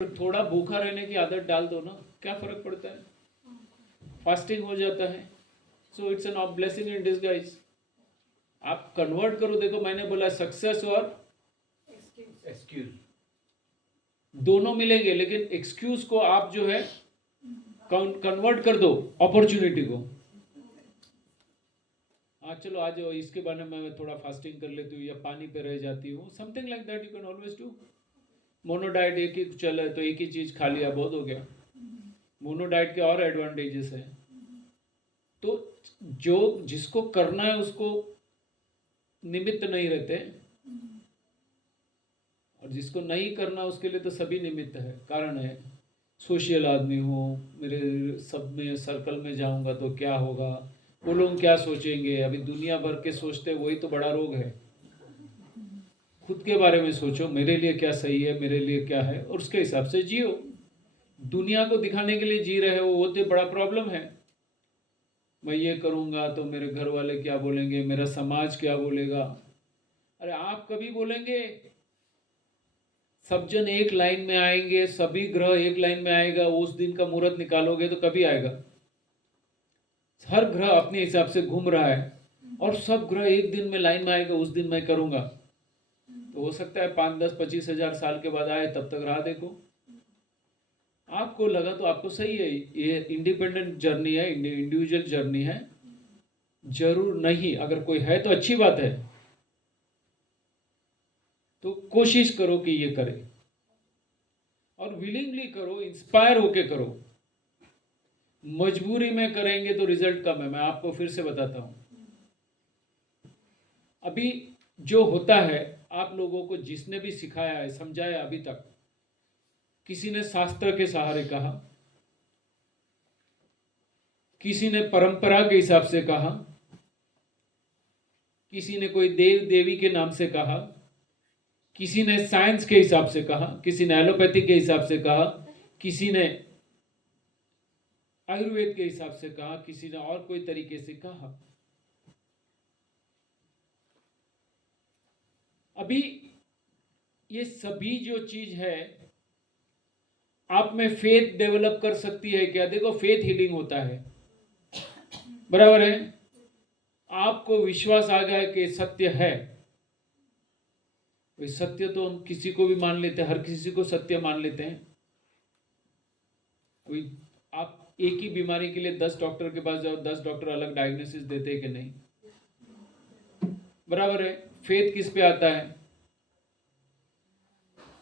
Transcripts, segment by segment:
थोड़ा भूखा रहने की आदत डाल दो ना, क्या फर्क पड़ता है, फास्टिंग हो जाता है। So it's an blessing in disguise. आप कन्वर्ट करो। देखो मैंने बोला सक्सेस और एक्सक्यूज दोनों मिलेंगे, लेकिन एक्सक्यूज को आप जो है कन्वर्ट कर दो अपॉर्चुनिटी को। हाँ चलो आज इसके बारे में मैं थोड़ा फास्टिंग कर लेती हूँ या पानी पे रह जाती हूँ, something like that you can always do. Mono diet एक ही चले तो एक ही चीज खा लिया बहुत हो गया। मोनो डाइट के और एडवांटेजेस हैं। तो जो जिसको करना है उसको निमित्त नहीं रहते, और जिसको नहीं करना उसके लिए तो सभी निमित्त है, कारण है। सोशल आदमी हो, मेरे सब में सर्कल में जाऊंगा तो क्या होगा, वो लोग क्या सोचेंगे, अभी दुनिया भर के सोचते, वही तो बड़ा रोग है। खुद के बारे में सोचो, मेरे लिए क्या सही है, मेरे लिए क्या है, और उसके हिसाब से जियो। दुनिया को दिखाने के लिए जी रहे हो, वो तो बड़ा प्रॉब्लम है। मैं ये करूंगा तो मेरे घर वाले क्या बोलेंगे, मेरा समाज क्या बोलेगा। अरे आप कभी बोलेंगे, सब जन एक लाइन में आएंगे, सभी ग्रह एक लाइन में आएगा, उस दिन का मुहूर्त निकालोगे तो कभी आएगा। हर ग्रह अपने हिसाब से घूम रहा है, और सब ग्रह एक दिन में लाइन में आएगा, उस दिन मैं करूंगा। तो हो सकता है 5, 10, 25 हजार साल के बाद आए, तब तक राह देखो। आपको लगा तो आपको सही है, ये इंडिपेंडेंट जर्नी है, इंडिविजुअल जर्नी है। जरूर नहीं, अगर कोई है तो अच्छी बात है, तो कोशिश करो कि ये करे, और विलिंगली करो, इंस्पायर होके करो। मजबूरी में करेंगे तो रिजल्ट कम है, मैं आपको फिर से बताता हूं। अभी जो होता है, आप लोगों को जिसने भी सिखाया है, समझाया अभी तक, किसी ने शास्त्र के सहारे कहा, किसी ने परंपरा के हिसाब से कहा, किसी ने कोई देव देवी के नाम से कहा, किसी ने साइंस के हिसाब से कहा, किसी ने एलोपैथी के हिसाब से कहा, किसी ने आयुर्वेद के हिसाब से कहा, किसी ने और कोई तरीके से कहा। अभी ये सभी जो चीज है, आप में फेथ डेवलप कर सकती है क्या? देखो फेथ हीलिंग होता है, बराबर है। आपको विश्वास आ गया कि सत्य है, सत्य तो हम किसी को भी मान लेते हैं, हर किसी को सत्य मान लेते हैं। कोई आप एक ही बीमारी के लिए 10 डॉक्टर के पास जाओ, 10 डॉक्टर अलग डायग्नोसिस देते हैं कि नहीं? बराबर है। फेथ किस पे आता है?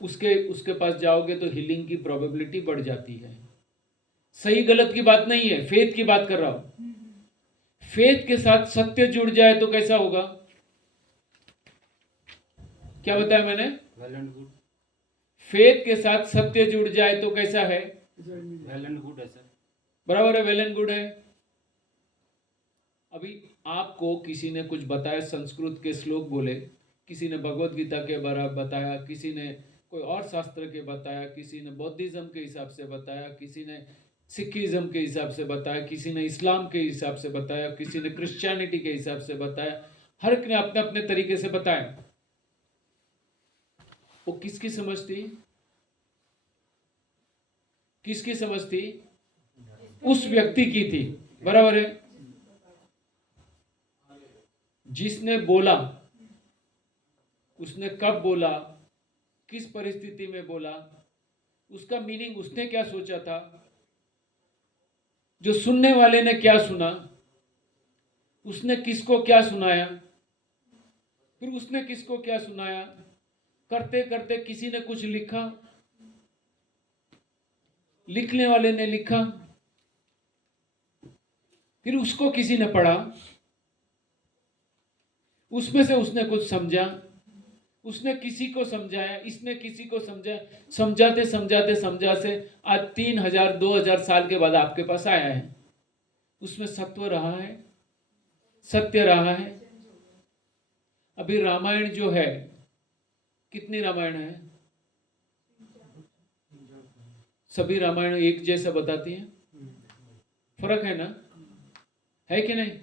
उसके उसके पास जाओगे तो हीलिंग की प्रोबेबिलिटी बढ़ जाती है। सही गलत की बात नहीं है, फेथ की बात कर रहा हूं। फेथ के साथ सत्य जुड़ जाए तो कैसा होगा? क्या बताया मैंने? Well and good. फेथ के साथ सत्य जुड़ जाए तो कैसा है? वेल एंड गुड है सर। बराबर है, वेल एंड गुड है। अभी आपको किसी ने कुछ बताया, संस्कृत के श्लोक बोले, किसी ने भगवत गीता के बारे में बताया, किसी ने कोई और शास्त्र के बताया, किसी ने बौद्धिज्म के हिसाब से बताया, किसी ने सिखिज्म के हिसाब से बताया, किसी ने इस्लाम के हिसाब से बताया, किसी ने क्रिश्चियनिटी के हिसाब से बताया। हर एक ने अपने अपने तरीके से बताया। वो किसकी समझ थी? किसकी समझ थी? उस व्यक्ति की थी, बराबर है। जिसने बोला, उसने कब बोला, किस परिस्थिति में बोला, उसका मीनिंग उसने क्या सोचा था, जो सुनने वाले ने क्या सुना, उसने किसको क्या सुनाया, फिर उसने किसको क्या सुनाया, करते करते किसी ने कुछ लिखा, लिखने वाले ने लिखा, फिर उसको किसी ने पढ़ा, उसमें से उसने कुछ समझा, उसने किसी को समझाया, इसने किसी को समझाया, समझाते समझाते समझाते आज 3000 2000 साल के बाद आपके पास आया है। उसमें सत्व रहा है, सत्य रहा है। अभी रामायण जो है, कितनी रामायण है? सभी रामायण एक जैसा बताती हैं? फर्क है ना, है कि नहीं?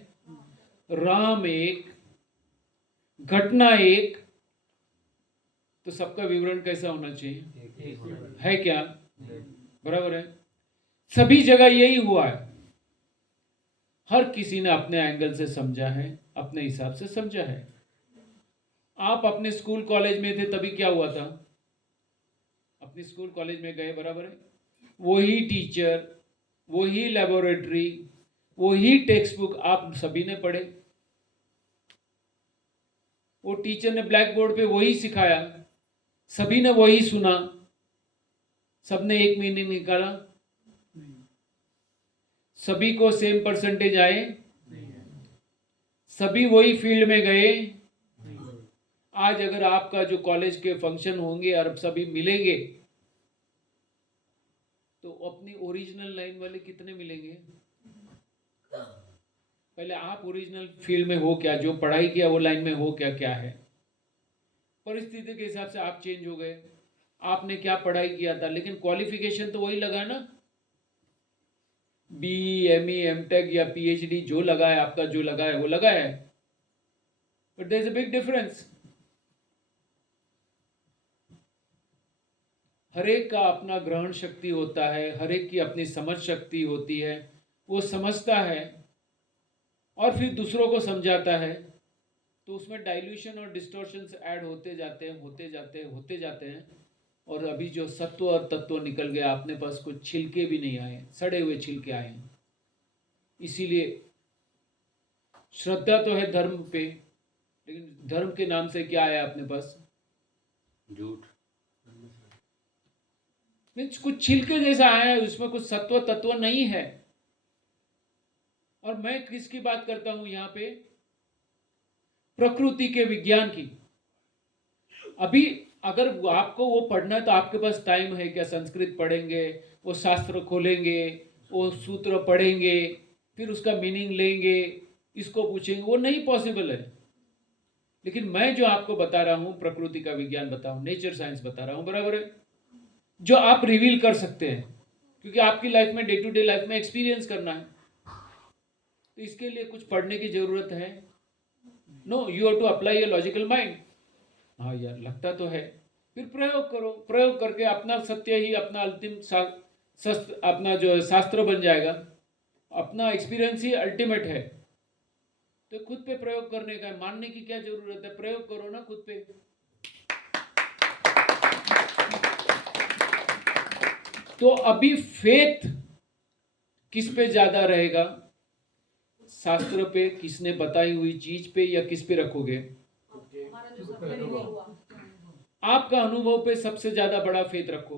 राम एक, घटना एक, तो सबका विवरण कैसा होना चाहिए? है क्या? बराबर है। सभी जगह यही हुआ है, हर किसी ने अपने एंगल से समझा है, अपने हिसाब से समझा है। आप अपने स्कूल कॉलेज में थे तभी क्या हुआ था, अपने स्कूल कॉलेज में गए, बराबर है, वही टीचर, वही लेबोरेटरी, वही टेक्स्ट बुक आप सभी ने पढ़े, वो टीचर ने ब्लैक बोर्ड पे वही सिखाया, सभी ने वही सुना, सबने एक मीनिंग निकाला, सभी को सेम परसेंटेज आए, सभी वही फील्ड में गए। आज अगर आपका जो कॉलेज के फंक्शन होंगे और सभी मिलेंगे तो अपनी ओरिजिनल लाइन वाले कितने मिलेंगे? पहले आप ओरिजिनल फील्ड में हो क्या, जो पढ़ाई किया वो लाइन में हो क्या, क्या है? परिस्थिति के हिसाब से आप चेंज हो गए, आपने क्या पढ़ाई किया था, लेकिन क्वालिफिकेशन तो वही लगा ना, B M E M tech या पीएचडी जो लगा है, आपका जो लगा है वो लगा है, but there is a big difference. हर एक का अपना ग्रहण शक्ति होता है, हर एक की अपनी समझ शक्ति होती है, वो समझता है और फिर दूसरों को समझाता है, तो उसमें डाइल्यूशन और डिस्टॉर्शंस ऐड होते जाते हैं, होते जाते हैं, होते जाते हैं, और अभी जो सत्व और तत्व निकल गया, अपने पास कुछ छिलके भी नहीं आए, सड़े हुए छिलके आए हैं। इसीलिए श्रद्धा तो है धर्म पे, लेकिन धर्म के नाम से क्या आया अपने पास? झूठ। मीन्स कुछ छिलके जैसा आया है, उसमें कुछ सत्व तत्व नहीं है। और मैं किसकी बात करता हूं यहाँ पे? प्रकृति के विज्ञान की। अभी अगर आपको वो पढ़ना है तो आपके पास टाइम है क्या? संस्कृत पढ़ेंगे, वो शास्त्र खोलेंगे, वो सूत्र पढ़ेंगे, फिर उसका मीनिंग लेंगे, इसको पूछेंगे, वो नहीं पॉसिबल है। लेकिन मैं जो आपको बता रहा हूँ प्रकृति का विज्ञान बता रहा हूँ, नेचर साइंस बता रहा हूँ, बराबर है, जो आप रिवील कर सकते हैं, क्योंकि आपकी लाइफ में, डे टू डे लाइफ में एक्सपीरियंस करना है, तो इसके लिए कुछ पढ़ने की जरूरत है? No, you have to apply your logical mind. हाँ यार, लगता तो है, फिर प्रयोग करो, प्रयोग करके अपना सत्य ही अपना अंतिम शस्त्र, अपना जो शास्त्र बन जाएगा, अपना एक्सपीरियंस ही अल्टीमेट है। तो खुद पे प्रयोग करने का है, मानने की क्या जरूरत है, प्रयोग करो ना खुद पे। तो अभी फेथ किस पे ज्यादा रहेगा? शास्त्र पे, किसने बताई हुई चीज पे, या किस पे रखोगे? आपका अनुभव पे सबसे ज्यादा बड़ा फेथ रखो,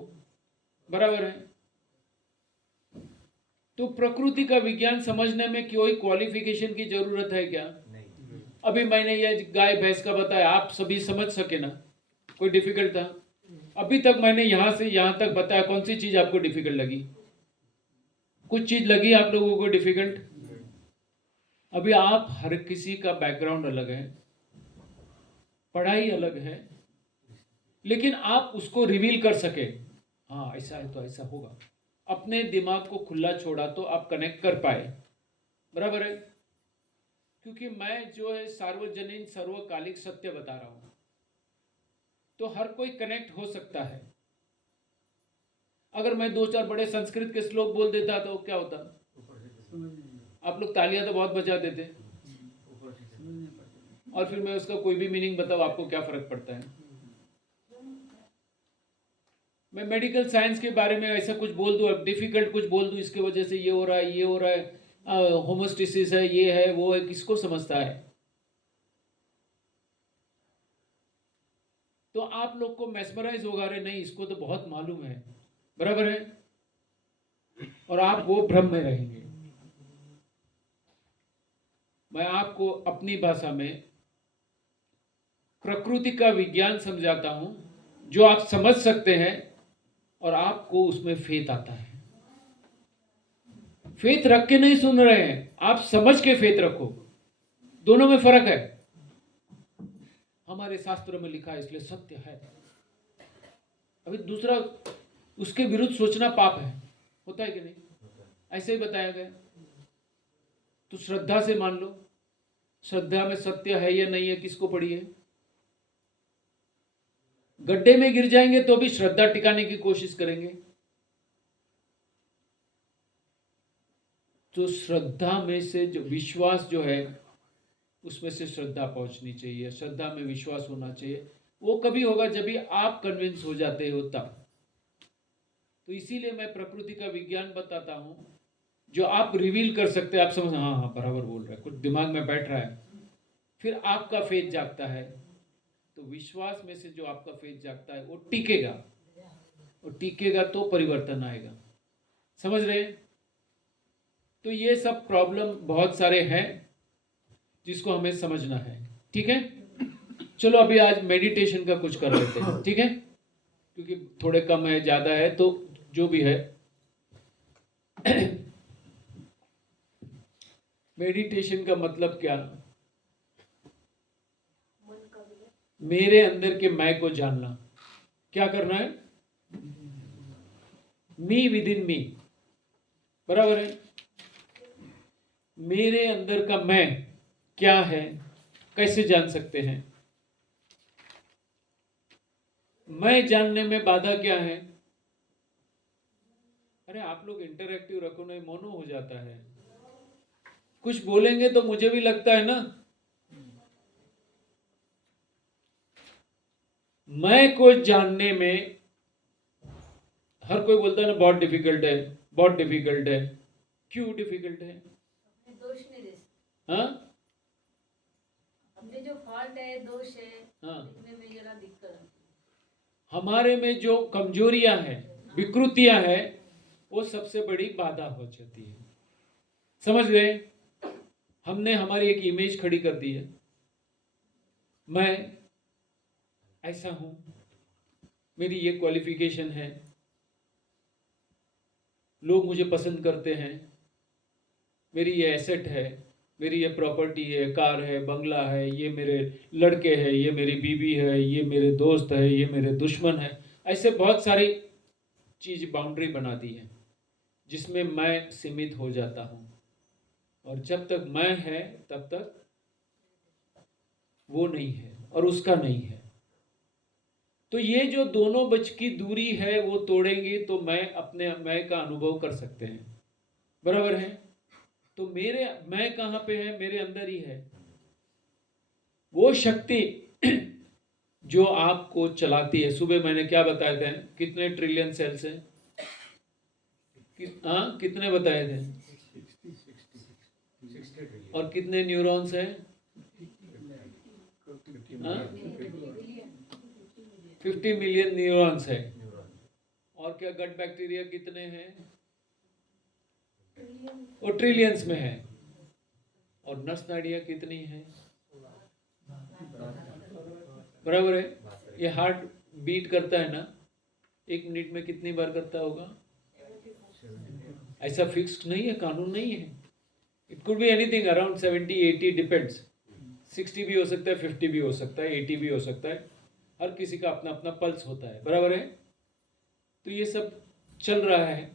बराबर है। तो प्रकृति का विज्ञान समझने में कोई क्वालिफिकेशन की जरूरत है क्या? नहीं। अभी मैंने ये गाय भैंस का बताया, आप सभी समझ सके ना? कोई डिफिकल्ट था? अभी तक मैंने यहां से यहां तक बताया, कौन सी चीज आपको डिफिकल्ट लगी? कुछ चीज लगी आप लोगों को डिफिकल्ट? अभी आप, हर किसी का बैकग्राउंड अलग है, पढ़ाई अलग है, लेकिन आप उसको रिवील कर सके, हाँ ऐसा है तो ऐसा होगा, अपने दिमाग को खुला छोड़ा तो आप कनेक्ट कर पाए, बराबर है। क्योंकि मैं जो है सार्वजनीन सर्वकालिक सत्य बता रहा हूं, तो हर कोई कनेक्ट हो सकता है। अगर मैं दो चार बड़े संस्कृत के श्लोक बोल देता तो क्या होता? आप लोग तालियां तो बहुत बजा देते, और फिर मैं उसका कोई भी मीनिंग बताऊं, आपको क्या फर्क पड़ता है? मैं मेडिकल साइंस के बारे में ऐसा कुछ बोल दूं, डिफिकल्ट कुछ बोल दूं, इसके वजह से ये हो रहा है, ये हो रहा है, होमोस्टेसिस है, ये है, वो है, किसको समझता है? तो आप लोग को मेस्मराइज होगा, रे नहीं इसको तो बहुत मालूम है, बराबर है, और आप वो भ्रम में रहेंगे। मैं आपको अपनी भाषा में प्रकृति का विज्ञान समझाता हूं, जो आप समझ सकते हैं, और आपको उसमें फेथ आता है। फेथ रख के नहीं सुन रहे हैं, आप समझ के फेथ रखो, दोनों में फर्क है। हमारे शास्त्र में लिखा है इसलिए सत्य है, अभी दूसरा उसके विरुद्ध सोचना पाप है, होता है कि नहीं? ऐसे ही बताया गया। तो श्रद्धा से मान लो, श्रद्धा में सत्य है या नहीं है, किसको पड़ी है? गड्ढे में गिर जाएंगे तो भी श्रद्धा टिकाने की कोशिश करेंगे, तो श्रद्धा में से जो विश्वास जो है उसमें से श्रद्धा पहुंचनी चाहिए, श्रद्धा में विश्वास होना चाहिए। वो कभी होगा जब भी आप कन्विंस हो जाते हो तब। तो इसीलिए मैं प्रकृति का विज्ञान बताता हूँ जो आप रिवील कर सकते हैं। आप समझ, हाँ हाँ बराबर बोल रहे हैं, कुछ दिमाग में बैठ रहा है, फिर आपका फेथ जागता है। तो विश्वास में से जो आपका फेथ जागता है वो टिकेगा, और टिकेगा तो परिवर्तन आएगा। समझ रहे हैं? तो ये सब प्रॉब्लम बहुत सारे हैं जिसको हमें समझना है। ठीक है, चलो अभी आज मेडिटेशन का कुछ कर लेते हैं, ठीक है, क्योंकि थोड़े कम है ज्यादा है तो जो भी है। मेडिटेशन का मतलब क्या? मेरे अंदर के मैं को जानना। क्या करना है? मी विद इन मी, बराबर है। मेरे अंदर का मैं क्या है, कैसे जान सकते हैं? मैं जानने में बाधा क्या है? अरे आप लोग इंटरैक्टिव रखो, नहीं मोनो हो जाता है। कुछ बोलेंगे तो मुझे भी लगता है ना। मैं को जानने में हर कोई बोलता है ना बहुत डिफिकल्ट है, बहुत डिफिकल्ट है। क्यों डिफिकल्ट है? दोष नहीं दे हाँ अपने जो फॉल्ट है, दोष है, हाँ, दिखने में जरा दिक्कत है। हमारे में जो कमजोरियां हैं, विकृतियां हैं, वो सबसे बड़ी बाधा हो जाती है। समझ गए? हमने हमारी एक इमेज खड़ी कर दी है, मैं ऐसा हूं, मेरी ये क्वालिफिकेशन है, लोग मुझे पसंद करते हैं, मेरी ये एसेट है, मेरी ये प्रॉपर्टी है, कार है, बंगला है, ये मेरे लड़के हैं, ये मेरी बीवी है, ये मेरे दोस्त है, ये मेरे दुश्मन है। ऐसे बहुत सारी चीज बाउंड्री बना दी है जिसमें मैं सीमित हो जाता हूं। और जब तक मैं है तब तक वो नहीं है और उसका नहीं है। तो ये जो दोनों बच की दूरी है वो तोड़ेंगे तो मैं अपने मैं का अनुभव कर सकते हैं, बराबर है। तो मेरे मैं कहाँ पे है? मेरे अंदर ही है। वो शक्ति जो आपको चलाती है। सुबह मैंने क्या बताए थे? कितने ट्रिलियन सेल्स हैं? हाँ, कितने बताए थे? और कितने न्यूरॉन्स हैं? 50 मिलियन न्यूरॉन्स है। और क्या गट बैक्टीरिया कितने हैं? वो ट्रिलियंस में है। और नस नाड़ियां कितनी हैं? बराबर है। ये हार्ट बीट करता है ना, 1 मिनट में कितनी बार करता होगा? ऐसा फिक्स्ड नहीं है, कानून नहीं है। It could be anything around 70 80 depends. 60 भी हो सकता है, 50 भी हो सकता है, 80 भी हो सकता है। हर किसी का अपना अपना पल्स होता है, बराबर है। तो ये सब चल रहा है,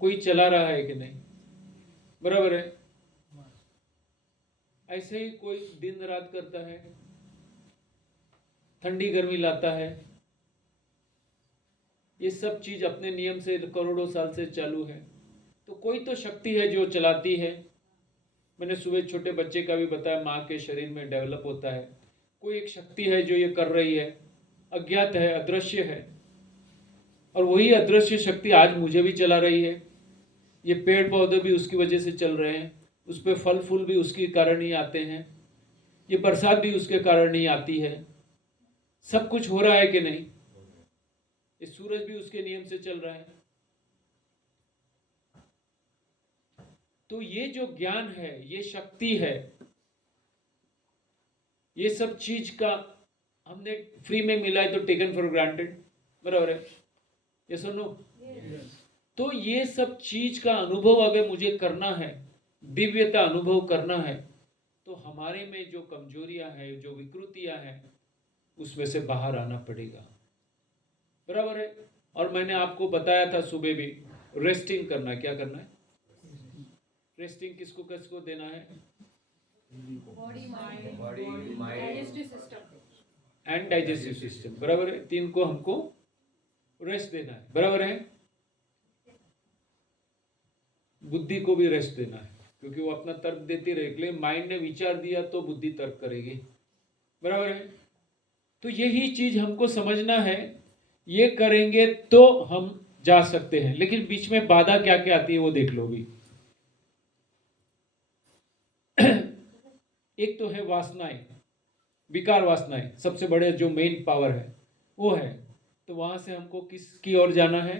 कोई चला रहा है कि नहीं? बराबर है। ऐसे ही कोई दिन रात करता है, ठंडी गर्मी लाता है। ये सब चीज अपने नियम से करोड़ों साल से चालू है। तो कोई तो शक्ति है जो चलाती है। मैंने सुबह छोटे बच्चे का भी बताया, माँ के शरीर में डेवलप होता है। कोई एक शक्ति है जो ये कर रही है, अज्ञात है, अदृश्य है। और वही अदृश्य शक्ति आज मुझे भी चला रही है। ये पेड़ पौधे भी उसकी वजह से चल रहे हैं, उस पर फल फूल भी उसके कारण ही आते हैं, ये बरसात भी उसके कारण ही आती है। सब कुछ हो रहा है कि नहीं? ये सूरज भी उसके नियम से चल रहा है। तो ये जो ज्ञान है, ये शक्ति है, ये सब चीज का हमने फ्री में मिला है तो टेकन फॉर ग्रांटेड, बराबर है। ये सुनो, तो ये सब चीज का अनुभव अगर मुझे करना है, दिव्यता अनुभव करना है, तो हमारे में जो कमजोरियां हैं, जो विकृतियां हैं, उसमें से बाहर आना पड़ेगा, बराबर है। और मैंने आपको बताया था सुबह भी, रेस्टिंग करना। क्या करना है? रेस्टिंग किसको किसको देना है? Body mind digestive system and digestive system, बराबर है। 3 को हमको रेस्ट देना है, बराबर है। बुद्धि को भी रेस्ट देना है, क्योंकि वो अपना तर्क देती रहेगी। माइंड ने विचार दिया तो बुद्धि तर्क करेगी, बराबर है। तो यही चीज हमको समझना है, ये करेंगे तो हम जा सकते हैं। लेकिन बीच में बाधा क्या क्या आती है वो देख लो भी। एक तो है वासनाएं, विकार वासनाएं, सबसे बड़े जो मेन पावर है वो है। तो वहां से हमको किसकी ओर जाना है?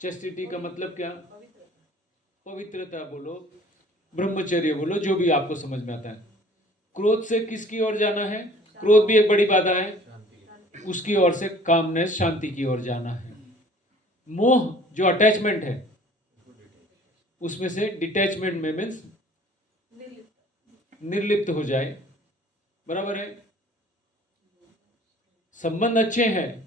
चेस्टिटी का मतलब क्या? पवित्रता बोलो, ब्रह्मचर्य बोलो, जो भी आपको समझ में आता है। क्रोध से किसकी ओर जाना है? क्रोध भी एक बड़ी बाधा है, उसकी ओर से कामनेस, शांति की ओर जाना है। मोह जो अटैचमेंट है, उसमें से डिटैचमेंट में मीन्स निर्लिप्त हो जाए, बराबर है। संबंध अच्छे हैं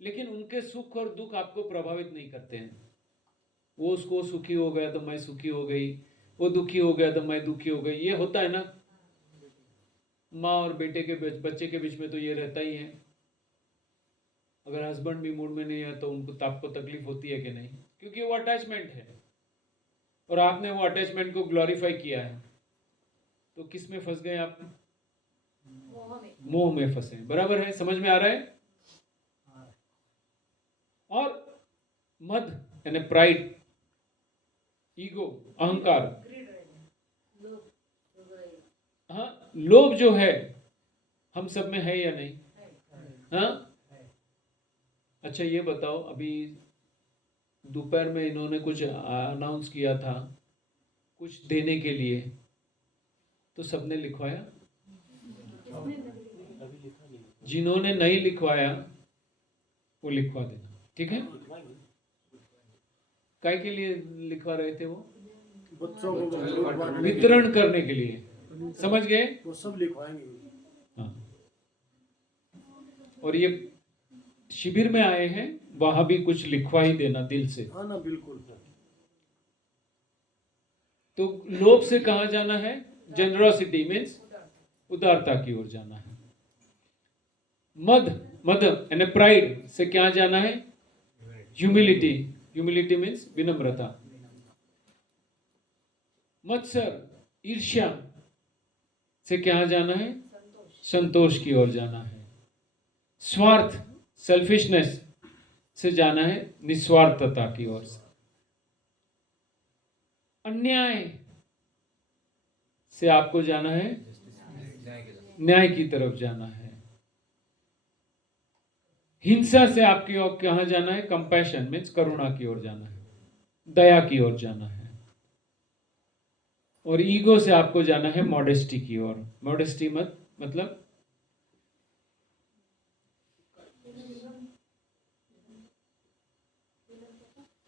लेकिन उनके सुख और दुख आपको प्रभावित नहीं करते हैं। वो उसको सुखी हो गया तो मैं सुखी हो गई, वो दुखी हो गया तो मैं दुखी हो गई, ये होता है ना। माँ और बेटे के बच्चे के बीच में तो ये रहता ही है। अगर हस्बैंड भी मूड में नहीं है तो उनको आपको तकलीफ होती है कि नहीं? क्योंकि वो अटैचमेंट है और आपने वो अटैचमेंट को ग्लोरीफाई किया है। तो किस में फंस गए आप? मोह में फंसे, बराबर है। समझ में आ रहा है? और मद यानी प्राइड, ईगो, अहंकार, हाँ, लोभ जो है हम सब में है या नहीं? हाँ, अच्छा ये बताओ, अभी दोपहर में इन्होंने कुछ अनाउंस किया था कुछ देने के लिए, तो सबने लिखवाया? जिन्होंने नहीं लिखवाया वो लिखवा देना, ठीक है? काय के लिए लिखवा रहे थे वो? बच्चों को वितरण करने के लिए, समझ गए? वो सब लिखवाएंगे। हाँ। और ये शिविर में आए हैं, वहां भी कुछ लिखवा ही देना दिल से। हाँ ना, बिल्कुल। तो लोभ से कहां जाना है? जनरॉसिटी मीन्स उदारता की ओर जाना है। मद यानी प्राइड से क्या जाना है? ह्यूमिलिटी, ह्यूमिलिटी मीन्स विनम्रता। मत्सर, ईर्ष्या से क्या जाना है? संतोष की ओर जाना है। स्वार्थ, सेल्फिशनेस से जाना है निस्वार्थता की ओर से। अन्याय से आपको जाना है न्याय की तरफ जाना है। हिंसा से आपकी ओर कहां जाना है? कंपैशन मीन्स करुणा की ओर जाना है, दया की ओर जाना है। और ईगो से आपको जाना है मॉडेस्टी की ओर। मॉडेस्टी मतलब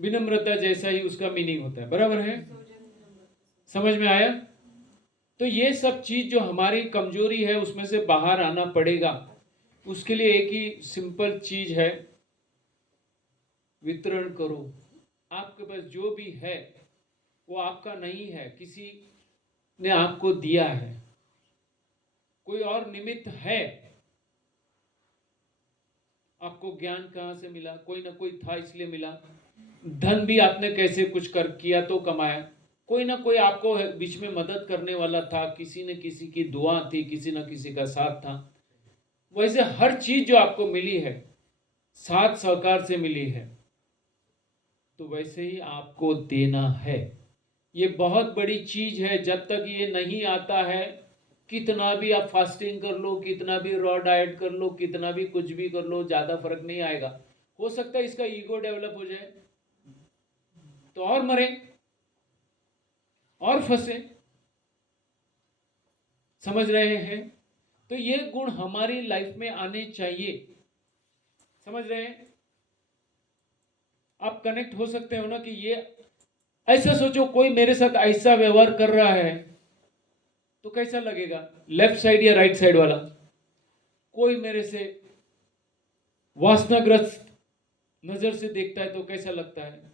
विनम्रता जैसा ही उसका मीनिंग होता है, बराबर है। समझ में आया? तो ये सब चीज जो हमारी कमजोरी है उसमें से बाहर आना पड़ेगा। उसके लिए एक ही सिंपल चीज है, वितरण करो। आपके पास जो भी है वो आपका नहीं है, किसी ने आपको दिया है, कोई और निमित्त है। आपको ज्ञान कहां से मिला? कोई ना कोई था इसलिए मिला। धन भी आपने कैसे कुछ कर किया तो कमाया, कोई ना कोई आपको बीच में मदद करने वाला था, किसी न किसी की दुआ थी, किसी न किसी का साथ था। वैसे हर चीज जो आपको मिली है साथ सहकार से मिली है, तो वैसे ही आपको देना है। ये बहुत बड़ी चीज है। जब तक ये नहीं आता है, कितना भी आप फास्टिंग कर लो, कितना भी रॉ डाइट कर लो, कितना भी कुछ भी कर लो, ज्यादा फर्क नहीं आएगा। हो सकता है इसका ईगो डेवलप हो जाए तो और मरे और फंसे। समझ रहे हैं? तो ये गुण हमारी लाइफ में आने चाहिए। समझ रहे हैं? आप कनेक्ट हो सकते हो ना कि ये ऐसा सोचो, कोई मेरे साथ ऐसा व्यवहार कर रहा है तो कैसा लगेगा? लेफ्ट साइड या राइट साइड वाला? कोई मेरे से वासनाग्रस्त नजर से देखता है तो कैसा लगता है?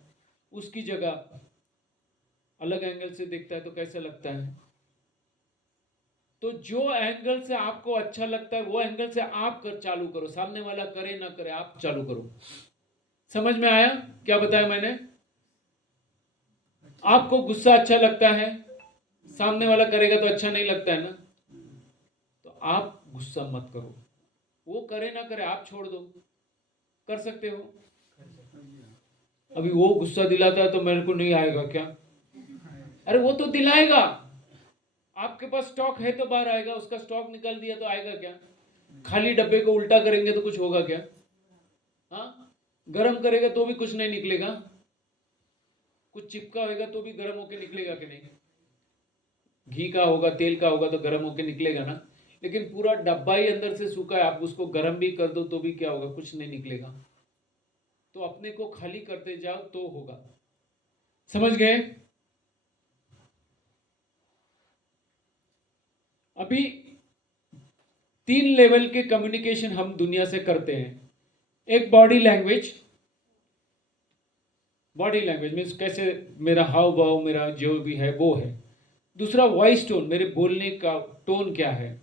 उसकी जगह अलग एंगल से देखता है तो कैसा लगता है? तो जो एंगल से आपको अच्छा लगता है वो एंगल से आप चालू करो। सामने वाला करे ना करे, आप चालू करो। समझ में आया क्या बताया मैंने? आपको गुस्सा अच्छा लगता है, सामने वाला करेगा तो अच्छा नहीं लगता है ना, तो आप गुस्सा मत करो, वो करे ना करे आप छोड़ दो, कर सकते हो। अभी वो गुस्सा दिलाता है तो मेरे को नहीं आएगा क्या? अरे वो तो दिलाएगा, आपके पास स्टॉक है तो बाहर आएगा, उसका स्टॉक निकाल दिया तो आएगा क्या? खाली डब्बे को उल्टा करेंगे तो कुछ होगा क्या? हाँ, गरम करेगा तो भी कुछ नहीं निकलेगा, कुछ चिपका होगा तो भी गरम होके निकलेगा कि नहीं? घी का होगा, तेल का होगा तो गरम होके निकलेगा ना, लेकिन पूरा डब्बा ही अंदर से सूखा है, आप उसको गरम भी कर दो तो भी क्या होगा? कुछ नहीं निकलेगा। तो अपने को खाली करते जाओ तो होगा। समझ गए? अभी 3 लेवल के कम्युनिकेशन हम दुनिया से करते हैं। एक body language, body language means कैसे मेरा हाव भाव, मेरा जो भी है वो है। दूसरा वॉइस टोन, मेरे बोलने का टोन क्या है।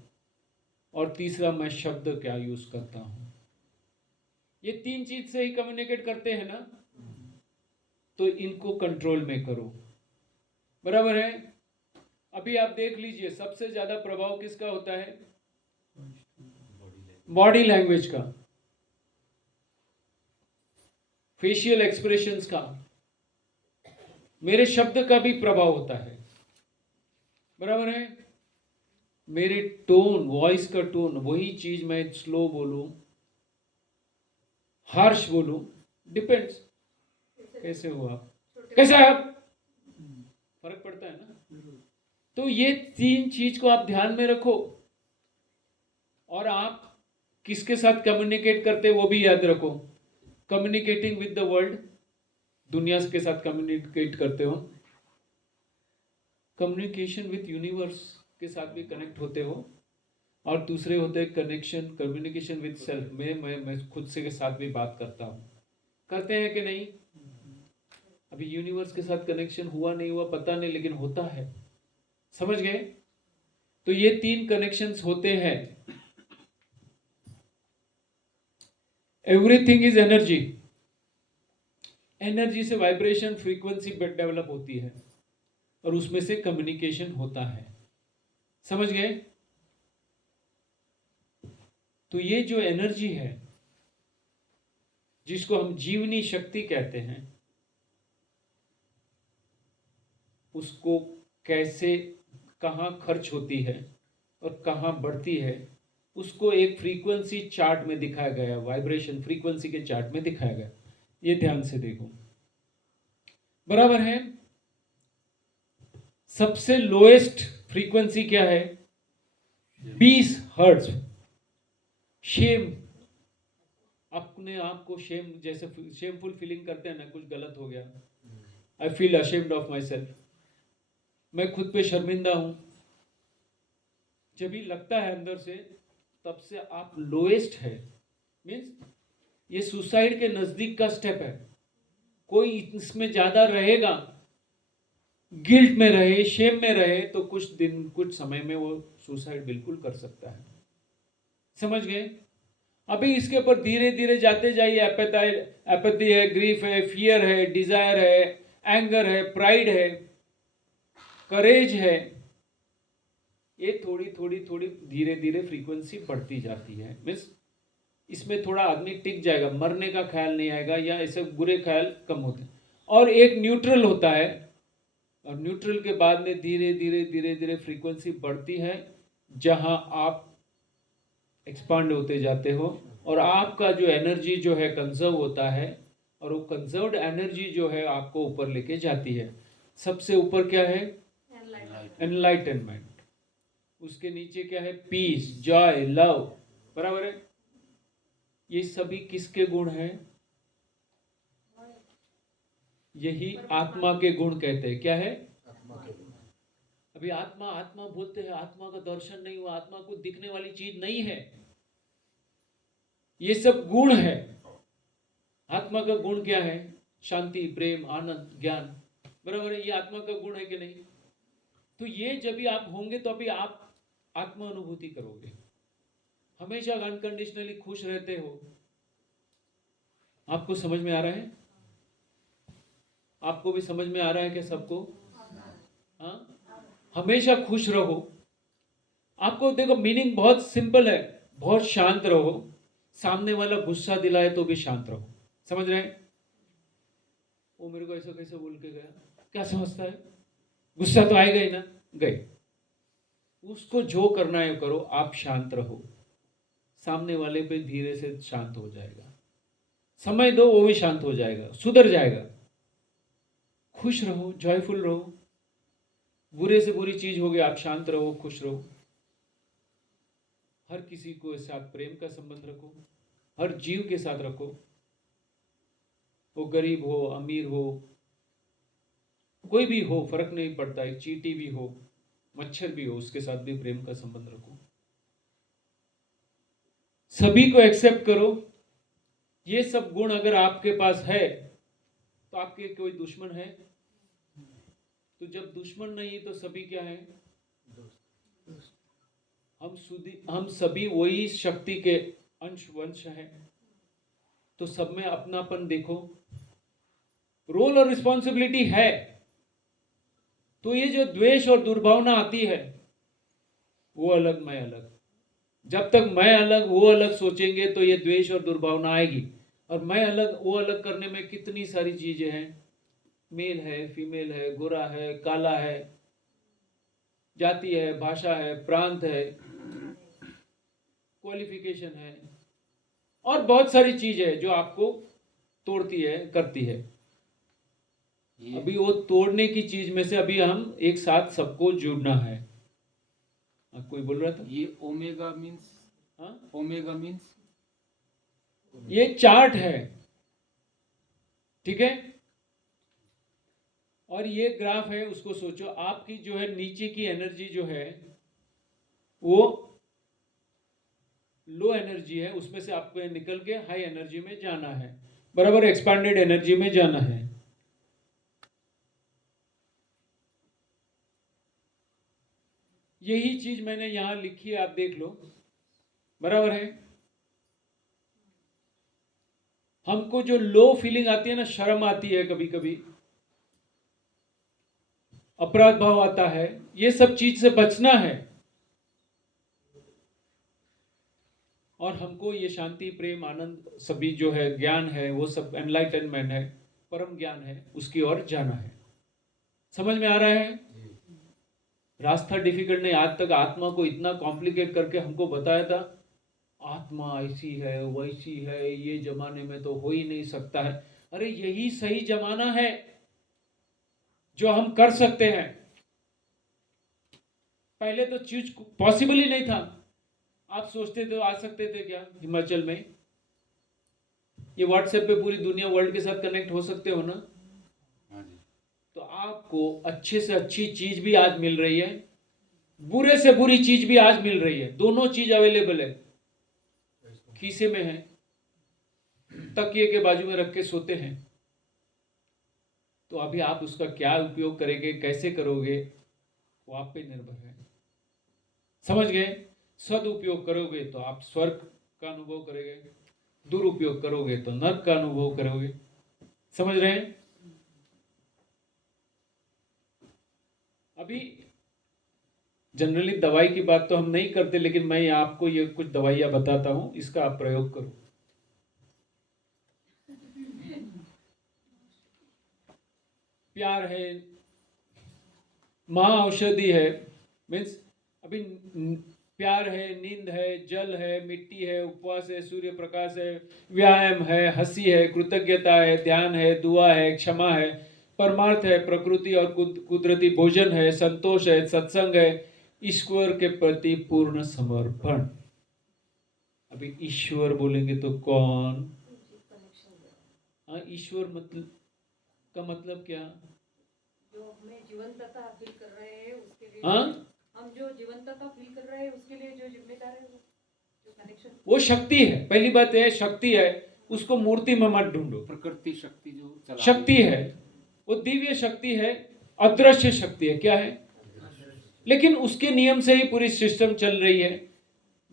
और तीसरा मैं शब्द क्या यूज करता हूं। ये 3 चीज से ही कम्युनिकेट करते हैं ना, तो इनको कंट्रोल में करो, बराबर है? अभी आप देख लीजिए सबसे ज्यादा प्रभाव किसका होता है? बॉडी लैंग्वेज का, फेशियल एक्सप्रेशंस का, मेरे शब्द का भी प्रभाव होता है, बराबर है? मेरे टोन, वॉइस का टोन, वही चीज मैं स्लो बोलूं, हार्श बोलूं, डिपेंड्स कैसे हो आप, कैसे है आप, फर्क पड़ता है ना। तो ये 3 चीज को आप ध्यान में रखो, और आप किसके साथ कम्युनिकेट करते वो भी याद रखो। कम्युनिकेटिंग विद द वर्ल्ड, दुनिया के साथ कम्युनिकेट करते हो, कम्युनिकेशन विद यूनिवर्स के साथ भी कनेक्ट होते हो, और दूसरे होते हैं कनेक्शन, कम्युनिकेशन विद सेल्फ, मैं खुद से के साथ भी बात करता हूं। करते हैं कि नहीं? अभी यूनिवर्स के साथ कनेक्शन हुआ नहीं हुआ पता नहीं, लेकिन होता है। समझ गए? तो ये 3 कनेक्शंस होते हैं। एवरीथिंग इज एनर्जी, एनर्जी से वाइब्रेशन, फ्रीक्वेंसी डेवलप होती है, और उसमें से कम्युनिकेशन होता है। समझ गए? तो ये जो एनर्जी है, जिसको हम जीवनी शक्ति कहते हैं, उसको कैसे, कहां खर्च होती है और कहां बढ़ती है, उसको एक फ्रीक्वेंसी चार्ट में दिखाया गया, वाइब्रेशन फ्रीक्वेंसी के चार्ट में दिखाया गया। ये ध्यान से देखो, बराबर है? सबसे लोएस्ट फ्रीक्वेंसी क्या है? 20 हर्ट्ज। शेम, अपने आप को शेम, जैसे शेमफुल फीलिंग करते हैं ना, कुछ गलत हो गया, I feel ashamed of my self, मैं खुद पे शर्मिंदा हूं, जब भी लगता है अंदर से, तब से आप लोएस्ट है। मीन्स ये सुसाइड के नजदीक का स्टेप है। कोई इसमें ज्यादा रहेगा, गिल्ट में रहे, शेम में रहे, तो कुछ दिन, कुछ समय में वो सुसाइड बिल्कुल कर सकता है। समझ गए? अभी इसके ऊपर धीरे धीरे जाते जाइए। एपैथी है, ग्रीफ है, फियर है, डिजायर है, एंगर है, प्राइड है, करेज है। ये थोड़ी थोड़ी थोड़ी धीरे धीरे फ्रीक्वेंसी बढ़ती जाती है। मीन्स इसमें थोड़ा आदमी टिक जाएगा, मरने का ख्याल नहीं आएगा, या ऐसे बुरे ख्याल कम होते हैं। और एक न्यूट्रल होता है, और न्यूट्रल के बाद में धीरे धीरे धीरे धीरे फ्रीक्वेंसी बढ़ती है, जहां आप एक्सपांड होते जाते हो, और आपका जो एनर्जी जो है कंजर्व होता है, और वो कंजर्व्ड एनर्जी जो है आपको ऊपर लेके जाती है। सबसे ऊपर क्या है? एनलाइटनमेंट। उसके नीचे क्या है? पीस, जॉय, लव, बराबर है? ये सभी किसके गुण हैं? यही आत्मा के गुण कहते हैं। क्या है? अभी आत्मा आत्मा बोलते हैं, आत्मा का दर्शन नहीं हुआ, आत्मा को दिखने वाली चीज नहीं है, ये सब गुण है। आत्मा का गुण क्या है? शांति, प्रेम, आनंद, ज्ञान, बराबर है? ये आत्मा का गुण है कि नहीं? तो ये जब भी आप होंगे तो अभी आप आत्मा अनुभूति करोगे, हमेशा अनकंडीशनली खुश रहते हो, आपको समझ में आ रहा है? आपको भी समझ में आ रहा है क्या सबको? हाँ, हमेशा खुश रहो। आपको देखो मीनिंग बहुत सिंपल है, बहुत शांत रहो। सामने वाला गुस्सा दिलाए तो भी शांत रहो। समझ रहे हैं? वो मेरे को ऐसा कैसे बोल के गया, क्या समझता है? गुस्सा तो आएगा ही ना। गए, उसको जो करना है करो, आप शांत रहो। सामने वाले पे धीरे से शांत हो जाएगा। समय दो, वो भी शांत हो जाएगा, सुधर जाएगा। खुश रहो, जॉयफुल रहो। बुरे से बुरी चीज हो गई, आप शांत रहो, खुश रहो। हर किसी को साथ प्रेम का संबंध रखो, हर जीव के साथ रखो। वो गरीब हो, अमीर हो, कोई भी हो, फर्क नहीं पड़ता है। चींटी भी हो, मच्छर भी हो, उसके साथ भी प्रेम का संबंध रखो। सभी को एक्सेप्ट करो। ये सब गुण अगर आपके पास है तो आपके कोई दुश्मन है? तो जब दुश्मन नहीं तो सभी क्या है? हम सभी वही शक्ति के अंश वंश हैं। तो सब में अपनापन देखो। रोल और रिस्पॉन्सिबिलिटी है। तो ये जो द्वेष और दुर्भावना आती है, वो अलग मैं अलग, जब तक मैं अलग वो अलग सोचेंगे तो ये द्वेष और दुर्भावना आएगी। और मैं अलग वो अलग करने में कितनी सारी चीजें हैं। मेल है, फीमेल है, गोरा है, काला है, जाति है, भाषा है, प्रांत है, क्वालिफिकेशन है, और बहुत सारी चीज है जो आपको तोड़ती है, करती है। अभी वो तोड़ने की चीज में से अभी हम एक साथ सबको जुड़ना है। कोई बोल रहा था? ये ओमेगा मीन्स? हाँ, ओमेगा मीन्स? ये चार्ट है, ठीक है? और ये ग्राफ है, उसको सोचो। आपकी जो है नीचे की एनर्जी जो है वो लो एनर्जी है, उसमें से आपको निकल के हाई एनर्जी में जाना है, बराबर एक्सपांडेड एनर्जी में जाना है। यही चीज मैंने यहां लिखी है, आप देख लो, बराबर है? हमको जो लो फीलिंग आती है ना, शर्म आती है, कभी कभी अपराध भाव आता है, ये सब चीज से बचना है। और हमको ये शांति, प्रेम, आनंद, सभी जो है ज्ञान है, वो सब एनलाइटनमेंट है, परम ज्ञान है, उसकी ओर जाना है। समझ में आ रहा है? रास्ता डिफिकल्ट नहीं। आज तक आत्मा को इतना कॉम्प्लिकेट करके हमको बताया था, आत्मा ऐसी है, वैसी है, ये जमाने में तो हो ही नहीं सकता है। अरे यही सही जमाना है जो हम कर सकते हैं। पहले तो चीज पॉसिबल ही नहीं था। आप सोचते थे आ सकते थे क्या हिमाचल में? ये व्हाट्सएप पे पूरी दुनिया, वर्ल्ड के साथ कनेक्ट हो सकते हो ना? तो आपको अच्छे से अच्छी चीज भी आज मिल रही है, बुरे से बुरी चीज भी आज मिल रही है। दोनों चीज अवेलेबल है, खीसे में है, तकिए के बाजू में रख के सोते हैं। तो अभी आप उसका क्या उपयोग करेंगे, कैसे करोगे, वो आप पे निर्भर है। समझ गए? सदुपयोग करोगे तो आप स्वर्ग का अनुभव करोगे, दुरुपयोग करोगे तो नरक का अनुभव करोगे। समझ रहे हैं? अभी जनरली दवाई की बात तो हम नहीं करते, लेकिन मैं आपको ये कुछ दवाइयां बताता हूं, इसका आप प्रयोग करो। प्यार है, महा औषधि है। मीन्स अभी प्यार है, नींद है, जल है, मिट्टी है, उपवास है, सूर्य प्रकाश है, व्यायाम है, हंसी है, कृतज्ञता है, ध्यान है, दुआ है, क्षमा है, परमार्थ है, प्रकृति और कुदरती भोजन है, संतोष है, सत्संग है, ईश्वर के प्रति पूर्ण समर्पण। अभी ईश्वर बोलेंगे तो कौन? हाँ, ईश्वर मतलब का मतलब क्या? जो हमें जीवंतता फील कर रहे हैं उसके लिए, हाँ, हम जो जीवंतता फील कर रहे हैं उसके लिए जो जिम्मेदार है, जो कनेक्शन, वो शक्ति है। पहली बात है शक्ति है, उसको मूर्ति में मत ढूंढो। प्रकृति शक्ति जो चला शक्ति है, वो दिव्य शक्ति है, अदृश्य शक्ति है। क्या है? लेकिन उसके नियम से ही पूरी सिस्टम चल रही है।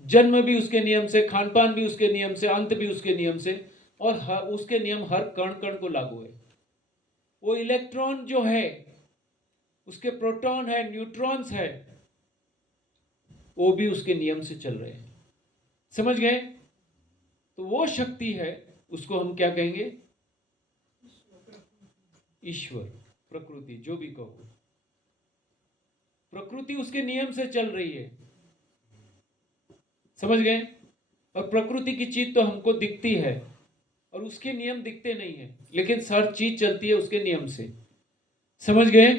जन्म भी उसके नियम से, खान पान भी उसके नियम से, अंत भी उसके नियम से। और उसके नियम हर कण कण को लागू है। वो इलेक्ट्रॉन जो है, उसके प्रोटॉन है, न्यूट्रॉन्स है, वो भी उसके नियम से चल रहे हैं। समझ गए? तो वो शक्ति है, उसको हम क्या कहेंगे? ईश्वर, प्रकृति, जो भी कहो। प्रकृति उसके नियम से चल रही है। समझ गए? और प्रकृति की चीज तो हमको दिखती है और उसके नियम दिखते नहीं है, लेकिन हर चीज चलती है उसके नियम से। समझ गए?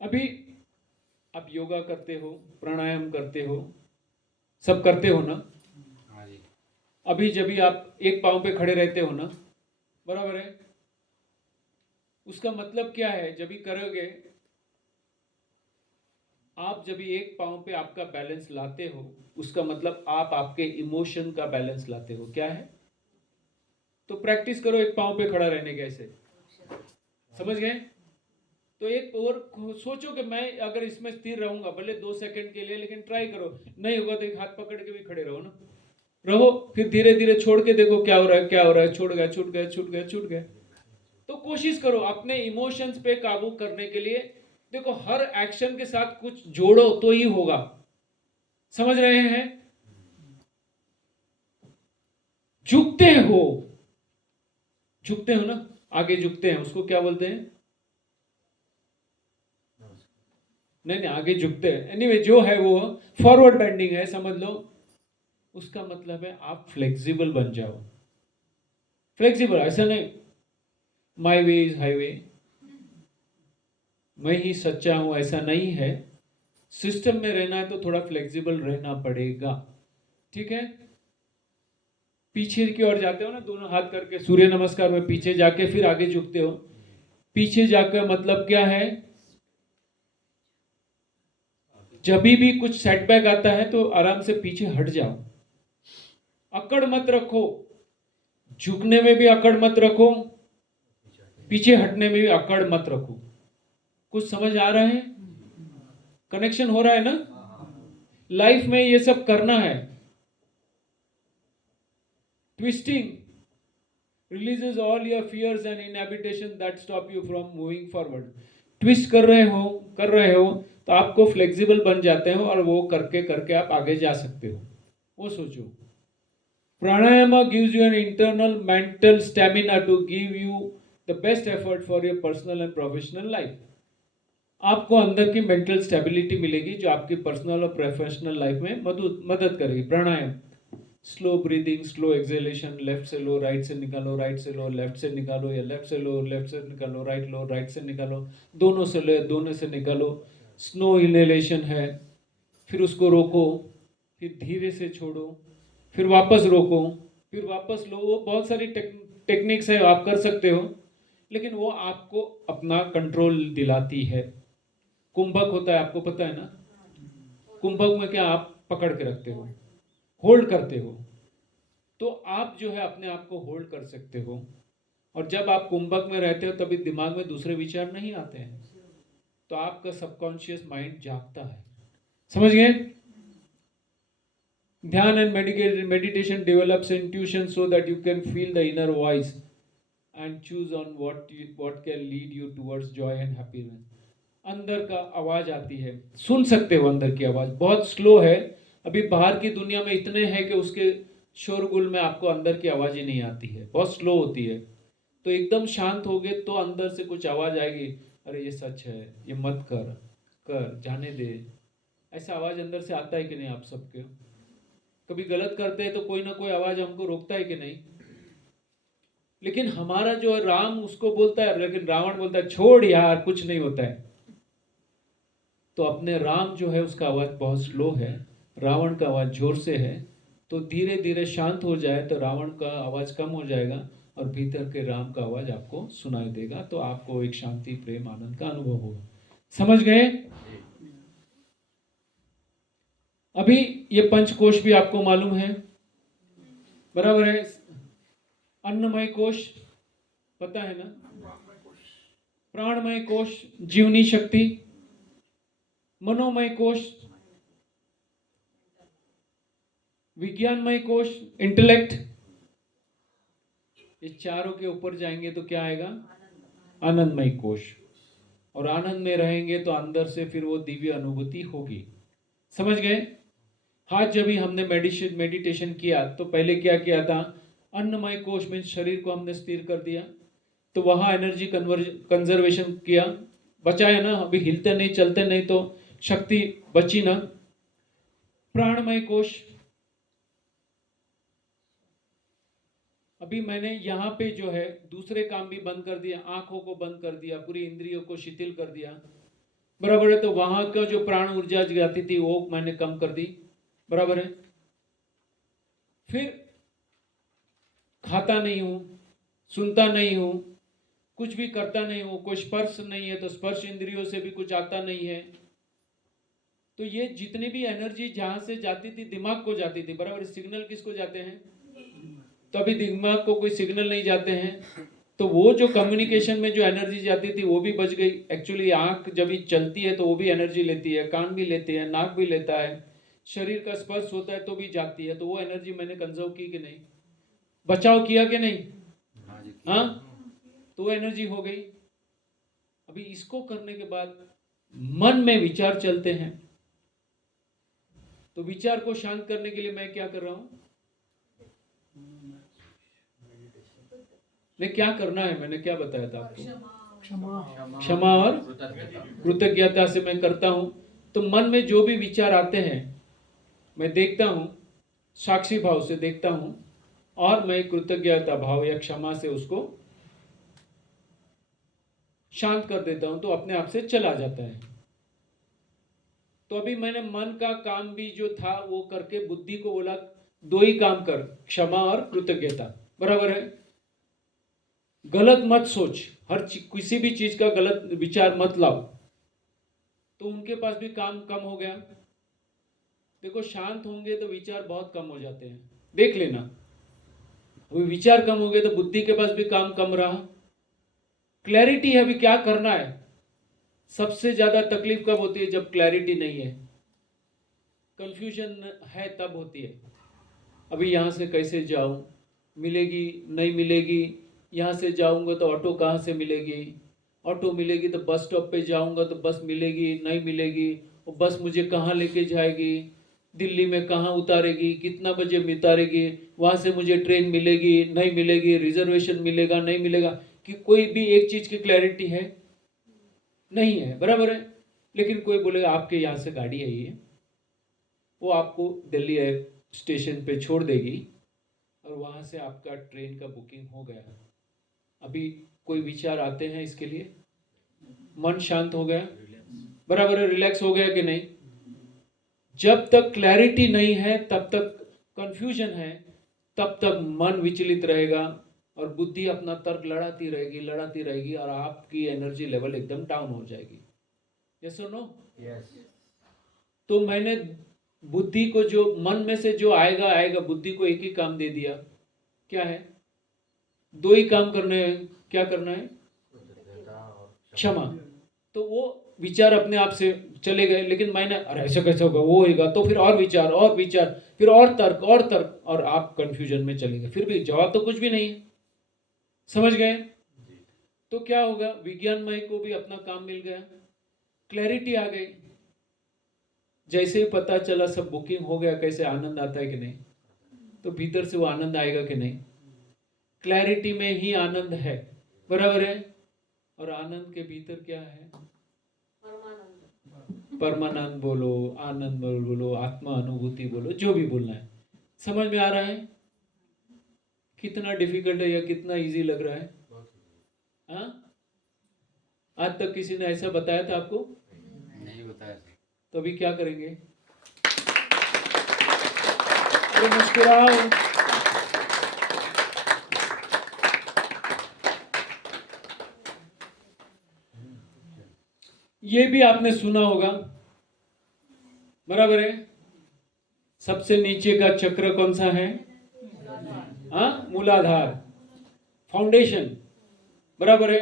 अभी आप योगा करते हो, प्राणायाम करते हो, सब करते हो ना? हाँ जी। अभी जब भी आप एक पांव पे खड़े रहते हो ना, बराबर है? उसका मतलब क्या है? जब भी करोगे, आप जब भी एक पांव पे आपका बैलेंस लाते हो, उसका मतलब आप आपके इमोशन का बैलेंस लाते हो। क्या है? तो प्रैक्टिस करो एक पांव पे खड़ा रहने कैसे। समझ गए? तो एक और सोचो कि मैं अगर इसमें स्थिर रहूंगा भले 2 सेकंड के लिए, लेकिन ट्राई करो। नहीं होगा तो एक हाथ पकड़ के भी खड़े रहो ना, रहो, फिर धीरे धीरे छोड़ के देखो क्या हो रहा है, क्या हो रहा है, छूट गया, छूट गया, छूट गया, छूट गया। तो कोशिश करो अपने इमोशंस पे काबू करने के लिए। देखो, हर एक्शन के साथ कुछ जोड़ो तो ही होगा। समझ रहे हैं? झुकते हो, झुकते हो ना, आगे झुकते हैं, उसको क्या बोलते हैं? नहीं नहीं, आगे झुकते हैं। एनीवे, जो है वो फॉरवर्ड बेंडिंग है, समझ लो। उसका मतलब है आप फ्लेक्सिबल बन जाओ। फ्लेक्सिबल, ऐसा नहीं माई वे इज हाईवे, मैं ही सच्चा हूं, ऐसा नहीं है। सिस्टम में रहना है तो थोड़ा फ्लेक्सिबल रहना पड़ेगा। ठीक है? पीछे की ओर जाते हो ना, दोनों हाथ करके सूर्य नमस्कार में पीछे जाके फिर आगे झुकते हो। पीछे जाकर मतलब क्या है? जब भी कुछ सेटबैक आता है तो आराम से पीछे हट जाओ, अकड़ मत रखो। झुकने में भी अकड़ मत रखो, पीछे हटने में भी अकड़ मत रखो। कुछ समझ आ रहा है? कनेक्शन हो रहा है ना? लाइफ में ये सब करना है। Twisting releases all your fears and inhibition that stop you from moving forward. Twist कर रहे हो तो आपको फ्लेक्सिबल बन जाते हो और वो करके करके आप आगे जा सकते हो। वो सोचो। प्राणायाम gives you an internal mental stamina to give you the best effort for your personal and professional life. आपको अंदर की मेंटल स्टेबिलिटी मिलेगी जो आपकी पर्सनल और प्रोफेशनल लाइफ में मदद करेगी। Pranayama, slow breathing, slow exhalation, left से लो, राइट से निकालो, राइट से लो, लेफ्ट से निकालो, या लेफ्ट से लो, लेफ्ट से निकालो, राइट से निकालो, दोनों से लो, दोनों से निकालो। स्नो इनहेलेशन है, फिर उसको रोको, फिर धीरे से छोड़ो, फिर वापस रोको, फिर वापस लो। वो बहुत सारी टेक्निक्स है, आप कर सकते हो, लेकिन वो आपको अपना कंट्रोल दिलाती है। कुंभक होता है, आपको पता है ना? कुंभक में क्या आप पकड़ के रखते हो, होल्ड करते हो। तो आप जो है अपने आप को होल्ड कर सकते हो। और जब आप कुंभक में रहते हो तभी दिमाग में दूसरे विचार नहीं आते हैं, तो आपका सबकॉन्शियस माइंड जागता है। समझ गए? ध्यान and meditation develops intuition so that you can feel the inner voice and choose on what can lead you towards Joy and happiness. अंदर का आवाज आती है, सुन सकते हो अंदर की आवाज। बहुत स्लो है, अभी बाहर की दुनिया में इतने हैं कि उसके शोरगुल में आपको अंदर की आवाज ही नहीं आती है, बहुत स्लो होती है। तो एकदम शांत हो गए तो अंदर से कुछ आवाज आएगी, अरे ये सच है, ये मत कर, कर जाने दे। ऐसा आवाज अंदर से आता है कि नहीं आप सबके? कभी गलत करते हैं तो कोई ना कोई आवाज हमको रोकता है कि नहीं? लेकिन हमारा जो है राम उसको बोलता है, लेकिन रावण बोलता है छोड़ यार, कुछ नहीं होता है। तो अपने राम जो है उसका आवाज बहुत स्लो है, रावण का आवाज जोर से है। तो धीरे धीरे शांत हो जाए तो रावण का आवाज कम हो जाएगा और भीतर के राम का आवाज आपको सुनाई देगा। तो आपको एक शांति, प्रेम, आनंद का अनुभव होगा। समझ गए? अभी ये पंचकोश भी आपको मालूम है, बराबर है? अन्नमय कोश पता है ना? प्राणमय कोश जीवनी शक्ति, मनोमय कोश विज्ञानमय कोश, इंटेलेक्ट, ये चारों के ऊपर जाएंगे तो क्या आएगा? आनंदमय कोश। और आनंद में रहेंगे तो अंदर से फिर वो दिव्य अनुभूति होगी। समझ गए? आज जब भी हमने मेडिटेशन किया तो पहले क्या किया था? अन्नमय कोश में शरीर को हमने स्थिर कर दिया, तो वहां एनर्जी कंजर्वेशन किया, बचाया ना। अभी हिलते नहीं, चलते नहीं तो शक्ति बची ना। प्राणमय कोश, अभी मैंने यहाँ पे जो है दूसरे काम भी बंद कर दिया, आंखों को बंद कर दिया, पूरी इंद्रियों को शिथिल कर दिया, बराबर है। तो वहां का जो प्राण ऊर्जा जाती थी वो मैंने कम कर दी, बराबर है। फिर खाता नहीं हूं, सुनता नहीं हूं, कुछ भी करता नहीं हूं, कोई स्पर्श नहीं है तो स्पर्श इंद्रियों से भी कुछ आता नहीं है। तो ये जितनी भी एनर्जी जहां से जाती थी दिमाग को जाती थी, बराबर। सिग्नल किसको जाते हैं? तो अभी दिमाग को कोई सिग्नल नहीं जाते हैं, तो वो जो कम्युनिकेशन में जो एनर्जी जाती थी वो भी बच गई। एक्चुअली आंख जब भी चलती है तो वो भी एनर्जी लेती है, कान भी लेते हैं, नाक भी लेता है, शरीर का स्पर्श होता है तो भी जाती है। तो वो एनर्जी मैंने कंजर्व की कि नहीं? बचाव किया कि नहीं? हाँ, तो वो एनर्जी हो गई। अभी इसको करने के बाद मन में विचार चलते हैं, तो विचार को शांत करने के लिए मैं क्या कर रहा हूं? नहीं, क्या करना है मैंने क्या बताया था आपको? क्षमा और कृतज्ञता से मैं करता हूं। तो मन में जो भी विचार आते हैं मैं देखता हूं, साक्षी भाव से देखता हूं, और मैं कृतज्ञता भाव या क्षमा से उसको शांत कर देता हूं, तो अपने आप से चला जाता है। तो अभी मैंने मन का काम भी जो था वो करके बुद्धि को बोला दो ही काम कर, क्षमा और कृतज्ञता, बराबर है। गलत मत सोच, किसी भी चीज का गलत विचार मत लाओ। तो उनके पास भी काम कम हो गया। देखो, शांत होंगे तो विचार बहुत कम हो जाते हैं, देख लेना। वो विचार कम हो गए तो बुद्धि के पास भी काम कम रहा। क्लैरिटी है, अभी क्या करना है। सबसे ज्यादा तकलीफ कब होती है? जब क्लैरिटी नहीं है, कंफ्यूजन है, तब होती है। अभी यहां से कैसे जाऊं, मिलेगी नहीं मिलेगी, यहाँ से जाऊंगा तो ऑटो कहाँ से मिलेगी, ऑटो मिलेगी तो बस स्टॉप पे जाऊंगा तो बस मिलेगी नहीं मिलेगी, वो बस मुझे कहाँ लेके जाएगी, दिल्ली में कहाँ उतारेगी, कितना बजे उतारेगी, वहाँ से मुझे ट्रेन मिलेगी नहीं मिलेगी, रिजर्वेशन मिलेगा नहीं मिलेगा, कि कोई भी एक चीज़ की क्लैरिटी है नहीं है, बराबर है। लेकिन कोई बोलेगा आपके यहाँ से गाड़ी आई है, वो आपको दिल्ली स्टेशन पे छोड़ देगी और वहाँ से आपका ट्रेन का बुकिंग हो गया। अभी कोई विचार आते हैं इसके लिए? मन शांत हो गया, बराबर है, रिलैक्स हो गया कि नहीं? जब तक क्लैरिटी नहीं है तब तक कंफ्यूजन है, तब तक मन विचलित रहेगा और बुद्धि अपना तर्क लड़ाती रहेगी और आपकी एनर्जी लेवल एकदम डाउन हो जाएगी। यस और नो? यस। तो मैंने बुद्धि को, जो मन में से जो आएगा, बुद्धि को एक ही काम दे दिया। क्या है? दो ही काम करने हैं। क्या करना है? क्षमा। तो वो विचार अपने आप से चले गए। लेकिन मैंने अरे ऐसा कैसे होगा, वो होगा, तो फिर और विचार, फिर और तर्क, और आप कंफ्यूजन में चले गए। फिर भी जवाब तो कुछ भी नहीं है। समझ गए? तो क्या होगा? विज्ञानमय को भी अपना काम मिल गया, क्लैरिटी आ गई। जैसे ही पता चला सब बुकिंग हो गया, कैसे आनंद आता है कि नहीं? तो भीतर से वो आनंद आएगा कि नहीं? क्लैरिटी में ही आनंद है, बराबर है। और आनंद के भीतर क्या है? परमानंद बोलो, आनंद बोलो, आत्मा अनुभूति बोलो, जो भी बोलना है। समझ में आ रहा है? कितना डिफिकल्ट है या कितना इजी लग रहा है? हाँ, आज तक किसी ने ऐसा बताया था आपको? नहीं बताया था। तो अभी क्या करेंगे? तो मुस्कुराओ। ये भी आपने सुना होगा, बराबर है। सबसे नीचे का चक्र कौन सा है? हाँ, मूलाधार, फाउंडेशन, बराबर है।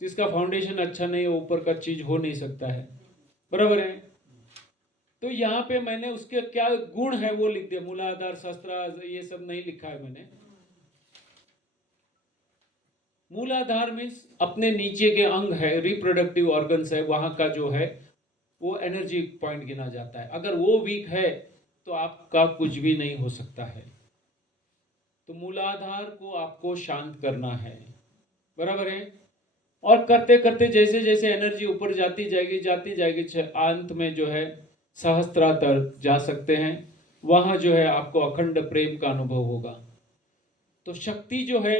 जिसका फाउंडेशन अच्छा नहीं है, ऊपर का चीज हो नहीं सकता है, बराबर है। तो यहाँ पे मैंने उसके क्या गुण है वो लिख दिया, मूलाधार शस्त्र ये सब नहीं लिखा है मैंने। मूलाधार मीन्स अपने नीचे के अंग है, रिप्रोडक्टिव ऑर्गन्स है, वहां का जो है वो एनर्जी पॉइंट गिना जाता है। अगर वो वीक है तो आपका कुछ भी नहीं हो सकता है। तो मूलाधार को आपको शांत करना है, बराबर है। और करते करते जैसे जैसे एनर्जी ऊपर जाती जाएगी अंत में जो है सहस्त्रार जा सकते हैं। वहां जो है आपको अखंड प्रेम का अनुभव होगा। तो शक्ति जो है,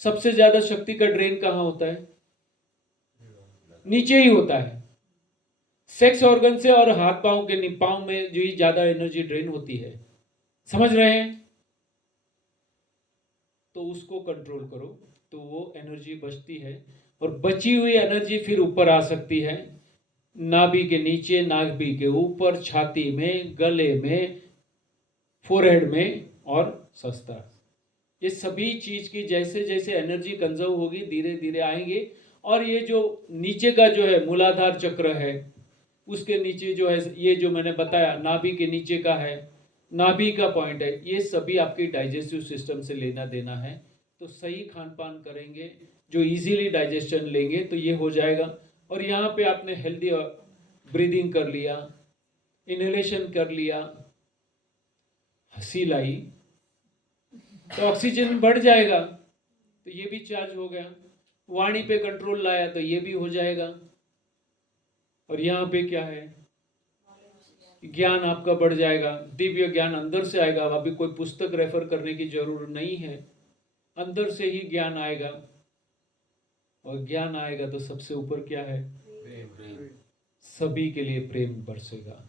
सबसे ज्यादा शक्ति का ड्रेन कहाँ होता है? नीचे ही होता है। सेक्स ऑर्गन से और हाथ पांव के पांव में जो ही ज्यादा एनर्जी ड्रेन होती है, समझ रहे हैं? तो उसको कंट्रोल करो तो वो एनर्जी बचती है, और बची हुई एनर्जी फिर ऊपर आ सकती है, नाभि के नीचे, नाभि के ऊपर, छाती में, गले में, फोरहेड में और शस्त्र। ये सभी चीज की जैसे जैसे एनर्जी कंजर्व होगी धीरे धीरे आएंगे। और ये जो नीचे का जो है मूलाधार चक्र है, उसके नीचे जो है ये जो मैंने बताया नाभि के नीचे का है, नाभि का पॉइंट है, ये सभी आपकी डाइजेस्टिव सिस्टम से लेना देना है। तो सही खान पान करेंगे, जो इजीली डाइजेशन लेंगे तो ये हो जाएगा। और यहाँ पे आपने हेल्दी ब्रीदिंग कर लिया, इनहेलेशन कर लिया, हंसी लाई तो ऑक्सीजन बढ़ जाएगा, तो ये भी चार्ज हो गया। वाणी पे कंट्रोल लाया तो ये भी हो जाएगा। और यहाँ पे क्या है, ज्ञान आपका बढ़ जाएगा, दिव्य ज्ञान अंदर से आएगा। अभी कोई पुस्तक रेफर करने की जरूरत नहीं है, अंदर से ही ज्ञान आएगा। और ज्ञान आएगा तो सबसे ऊपर क्या है? प्रेम। सभी के लिए प्रेम बरसेगा।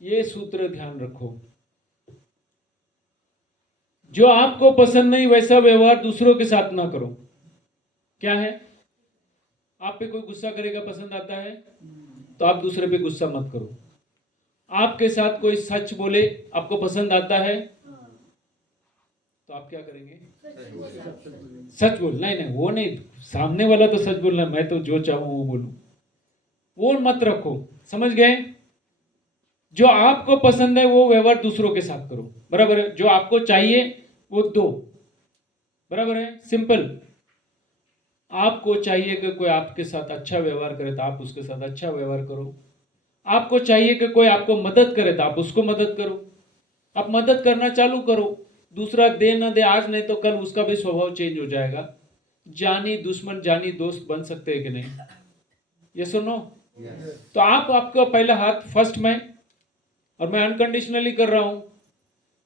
ये सूत्र ध्यान रखो। जो आपको पसंद नहीं वैसा व्यवहार दूसरों के साथ ना करो। क्या है? आप पे कोई गुस्सा करेगा, पसंद आता है तो आप दूसरे पे गुस्सा मत करो। आपके साथ कोई सच बोले, आपको पसंद आता है तो आप क्या करेंगे? सच बोल। नहीं, वो नहीं, सामने वाला तो सच बोलना, मैं तो जो चाहूं वो बोलूं, वो मत रखो। समझ गए? जो आपको पसंद है वो व्यवहार दूसरों के साथ करो, बराबर है। जो आपको चाहिए वो दो, बराबर है। सिंपल। आपको चाहिए कि कोई आपके साथ अच्छा व्यवहार करे तो आप उसके साथ अच्छा व्यवहार करो। आपको चाहिए कि कोई आपको मदद करे तो आप उसको मदद करो। आप मदद करना चालू करो। दूसरा दे ना दे आज नहीं तो कल उसका भी स्वभाव चेंज हो जाएगा। जानी दुश्मन जानी दोस्त बन सकते हैं कि नहीं? ये सुनो। तो आप आपका पहला हाथ फर्स्ट में, और मैं अनकंडीशनली कर रहा हूं।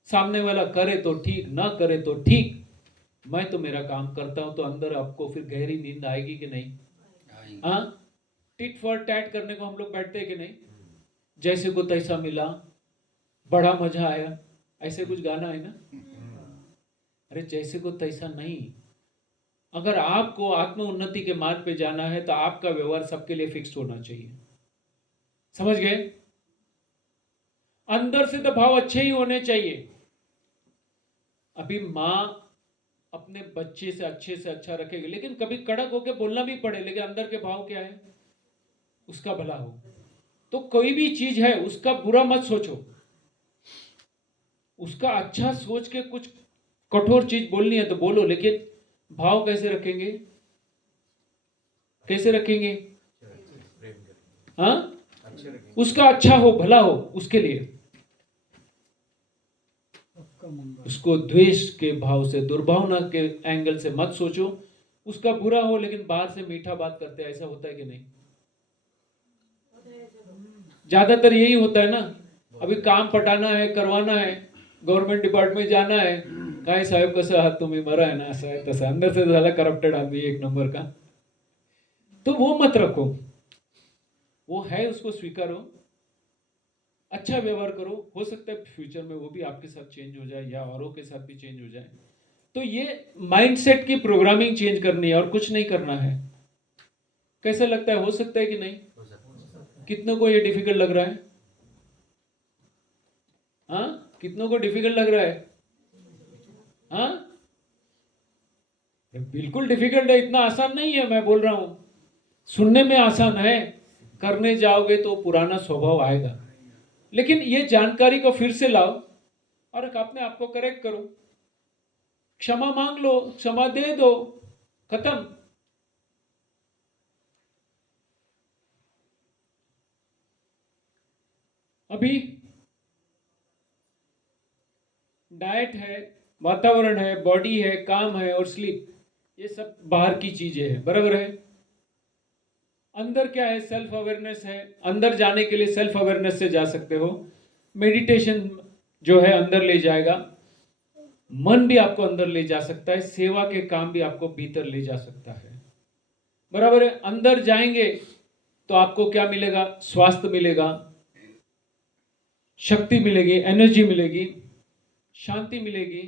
सामने वाला करे तो ठीक, ना करे तो ठीक, मैं तो मेरा काम करता हूं। तो अंदर आपको फिर गहरी नींद आएगी कि नहीं? हाँ, टिट फॉर टैट करने को हम लोग बैठते हैं कि नहीं? जैसे को तैसा मिला, बड़ा मजा आया, ऐसे कुछ गाना है ना। अरे जैसे को तैसा नहीं। अगर आपको आत्म उन्नति के मार्ग पे जाना है तो आपका व्यवहार सबके लिए फिक्स होना चाहिए। समझ गए? अंदर से तो भाव अच्छे ही होने चाहिए। अभी माँ अपने बच्चे से अच्छा रखेगी, लेकिन कभी कड़क होकर बोलना भी पड़े, लेकिन अंदर के भाव क्या है? उसका भला हो। तो कोई भी चीज है उसका बुरा मत सोचो, उसका अच्छा सोच के कुछ कठोर चीज बोलनी है तो बोलो, लेकिन भाव कैसे रखेंगे? कैसे रखेंगे? हाँ, उसका अच्छा हो, भला हो, उसके लिए। उसको द्वेष के भाव से, दुर्भावना के एंगल से मत सोचो। उसका बुरा हो लेकिन बाहर से मीठा बात करते हैं, ऐसा होता है कि नहीं? ज्यादातर यही होता है ना। अभी काम पटाना है, करवाना है, गवर्नमेंट डिपार्टमेंट जाना है, काय साहेब कसं आहात तुम्ही, बरं है ना, असं आहे तसं, अंदर से झाला करप्टेड आदमी एक नंबर का। तो वो मत रखो। वो है उसको स्वीकारो, अच्छा व्यवहार करो। हो सकता है फ्यूचर में वो भी आपके साथ चेंज हो जाए या औरों के साथ भी चेंज हो जाए। तो ये माइंडसेट की प्रोग्रामिंग चेंज करनी है और कुछ नहीं करना है। कैसा लगता है? हो सकता है कि नहीं? कितनों को ये डिफिकल्ट लग रहा है? हाँ, कितनों को डिफिकल्ट लग रहा है? हाँ, बिल्कुल डिफिकल्ट है, इतना आसान नहीं है। मैं बोल रहा हूं सुनने में आसान है, करने जाओगे तो पुराना स्वभाव आएगा। लेकिन ये जानकारी को फिर से लाओ और अपने आप को करेक्ट करो, क्षमा मांग लो, क्षमा दे दो, खत्म। अभी डाइट है, वातावरण है, बॉडी है, काम है और स्लीप, ये सब बाहर की चीजें हैं, बराबर है। अंदर क्या है? सेल्फ अवेयरनेस है। अंदर जाने के लिए सेल्फ अवेयरनेस से जा सकते हो। मेडिटेशन जो है अंदर ले जाएगा, मन भी आपको अंदर ले जा सकता है, सेवा के काम भी आपको भीतर ले जा सकता है, बराबर है। अंदर जाएंगे तो आपको क्या मिलेगा? स्वास्थ्य मिलेगा, शक्ति मिलेगी, एनर्जी मिलेगी, शांति मिलेगी,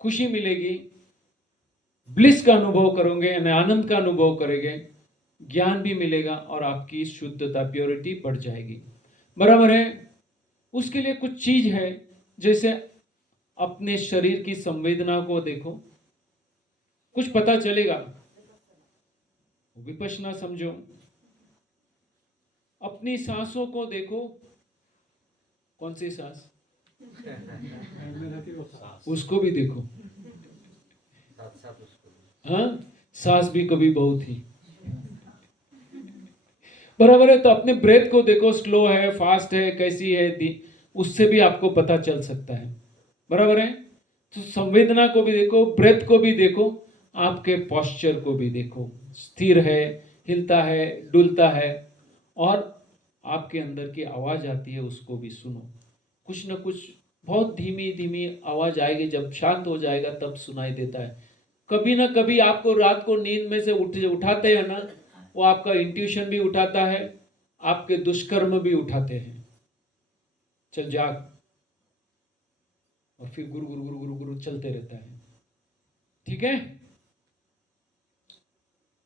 खुशी मिलेगी, ब्लिस का अनुभव करोगे, आनंद का अनुभव करेंगे, ज्ञान भी मिलेगा और आपकी शुद्धता, प्योरिटी बढ़ जाएगी, बराबर है। उसके लिए कुछ चीज है, जैसे अपने शरीर की संवेदना को देखो, कुछ पता चलेगा, विपश्यना समझो। अपनी सांसों को देखो, कौन सी सांस, उसको भी देखो। साथ साथ उसको हाँ, सांस भी कभी बहुत ही, बराबर है। तो अपने ब्रेथ को देखो, स्लो है, फास्ट है, कैसी है, उससे भी आपको पता चल सकता है, बराबर है। तो संवेदना को भी देखो, ब्रेथ को भी देखो, आपके पोस्चर को भी देखो, स्थिर है, हिलता है, डुलता है, और आपके अंदर की आवाज आती है उसको भी सुनो। कुछ न कुछ बहुत धीमी धीमी आवाज आएगी, जब शांत हो जाएगा तब सुनाई देता है। कभी ना कभी आपको रात को नींद में से उठाते हैं ना, वो आपका इंट्यूशन भी उठाता है, आपके दुष्कर्म भी उठाते हैं, चल जाग, और फिर गुरु गुरु गुरु गुरु गुरु चलते रहता है, ठीक है।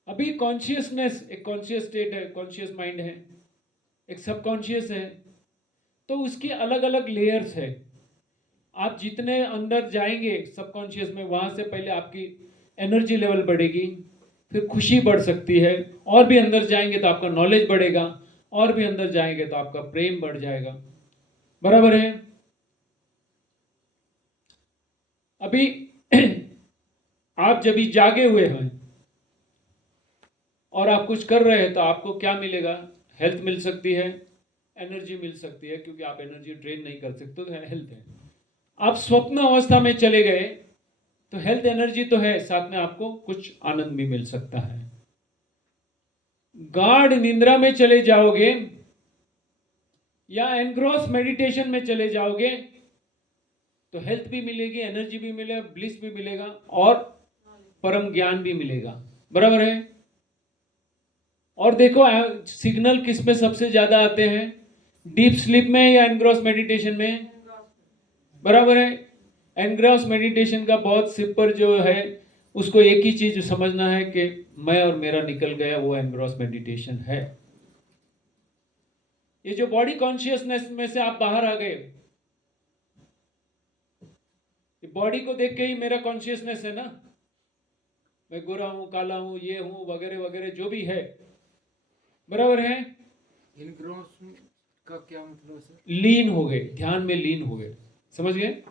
अभी कॉन्शियसनेस, एक कॉन्शियस स्टेट है, कॉन्शियस माइंड है, एक सबकॉन्शियस है, तो उसकी अलग अलग लेयर्स है। आप जितने अंदर जाएंगे सबकॉन्शियस में, वहां से पहले आपकी एनर्जी लेवल बढ़ेगी, फिर खुशी बढ़ सकती है, और भी अंदर जाएंगे तो आपका नॉलेज बढ़ेगा, और भी अंदर जाएंगे तो आपका प्रेम बढ़ जाएगा, बराबर है। अभी आप जब भी जागे हुए हैं और आप कुछ कर रहे हैं तो आपको क्या मिलेगा? हेल्थ मिल सकती है, एनर्जी मिल सकती है, क्योंकि आप एनर्जी ड्रेन नहीं कर सकते, तो हेल्थ है। आप स्वप्न अवस्था में चले गए तो हेल्थ एनर्जी तो है, साथ में आपको कुछ आनंद भी मिल सकता है। गाढ़ निंद्रा में चले जाओगे या एनग्रॉस मेडिटेशन में चले जाओगे तो हेल्थ भी मिलेगी, एनर्जी भी मिलेगा, ब्लिस भी मिलेगा, और परम ज्ञान भी मिलेगा, बराबर है। और देखो सिग्नल किस में सबसे ज्यादा आते हैं? डीप स्लीप में या एनग्रॉस मेडिटेशन में, बराबर है। एनग्रॉस मेडिटेशन का बहुत सिंपल जो है, उसको एक ही चीज समझना है कि मैं और मेरा निकल गया, वो एनग्रॉस मेडिटेशन है। ये जो बॉडी कॉन्शियसनेस में से आप बाहर आ गए, बॉडी को देख के ही मेरा कॉन्शियसनेस है ना, मैं गोरा हूं, काला हूं, ये हूं, वगैरह वगैरह जो भी है, बराबर है। इनग्रोस का क्या मतलब है सर? लीन हो गए, ध्यान में लीन हो गए, समझ गए।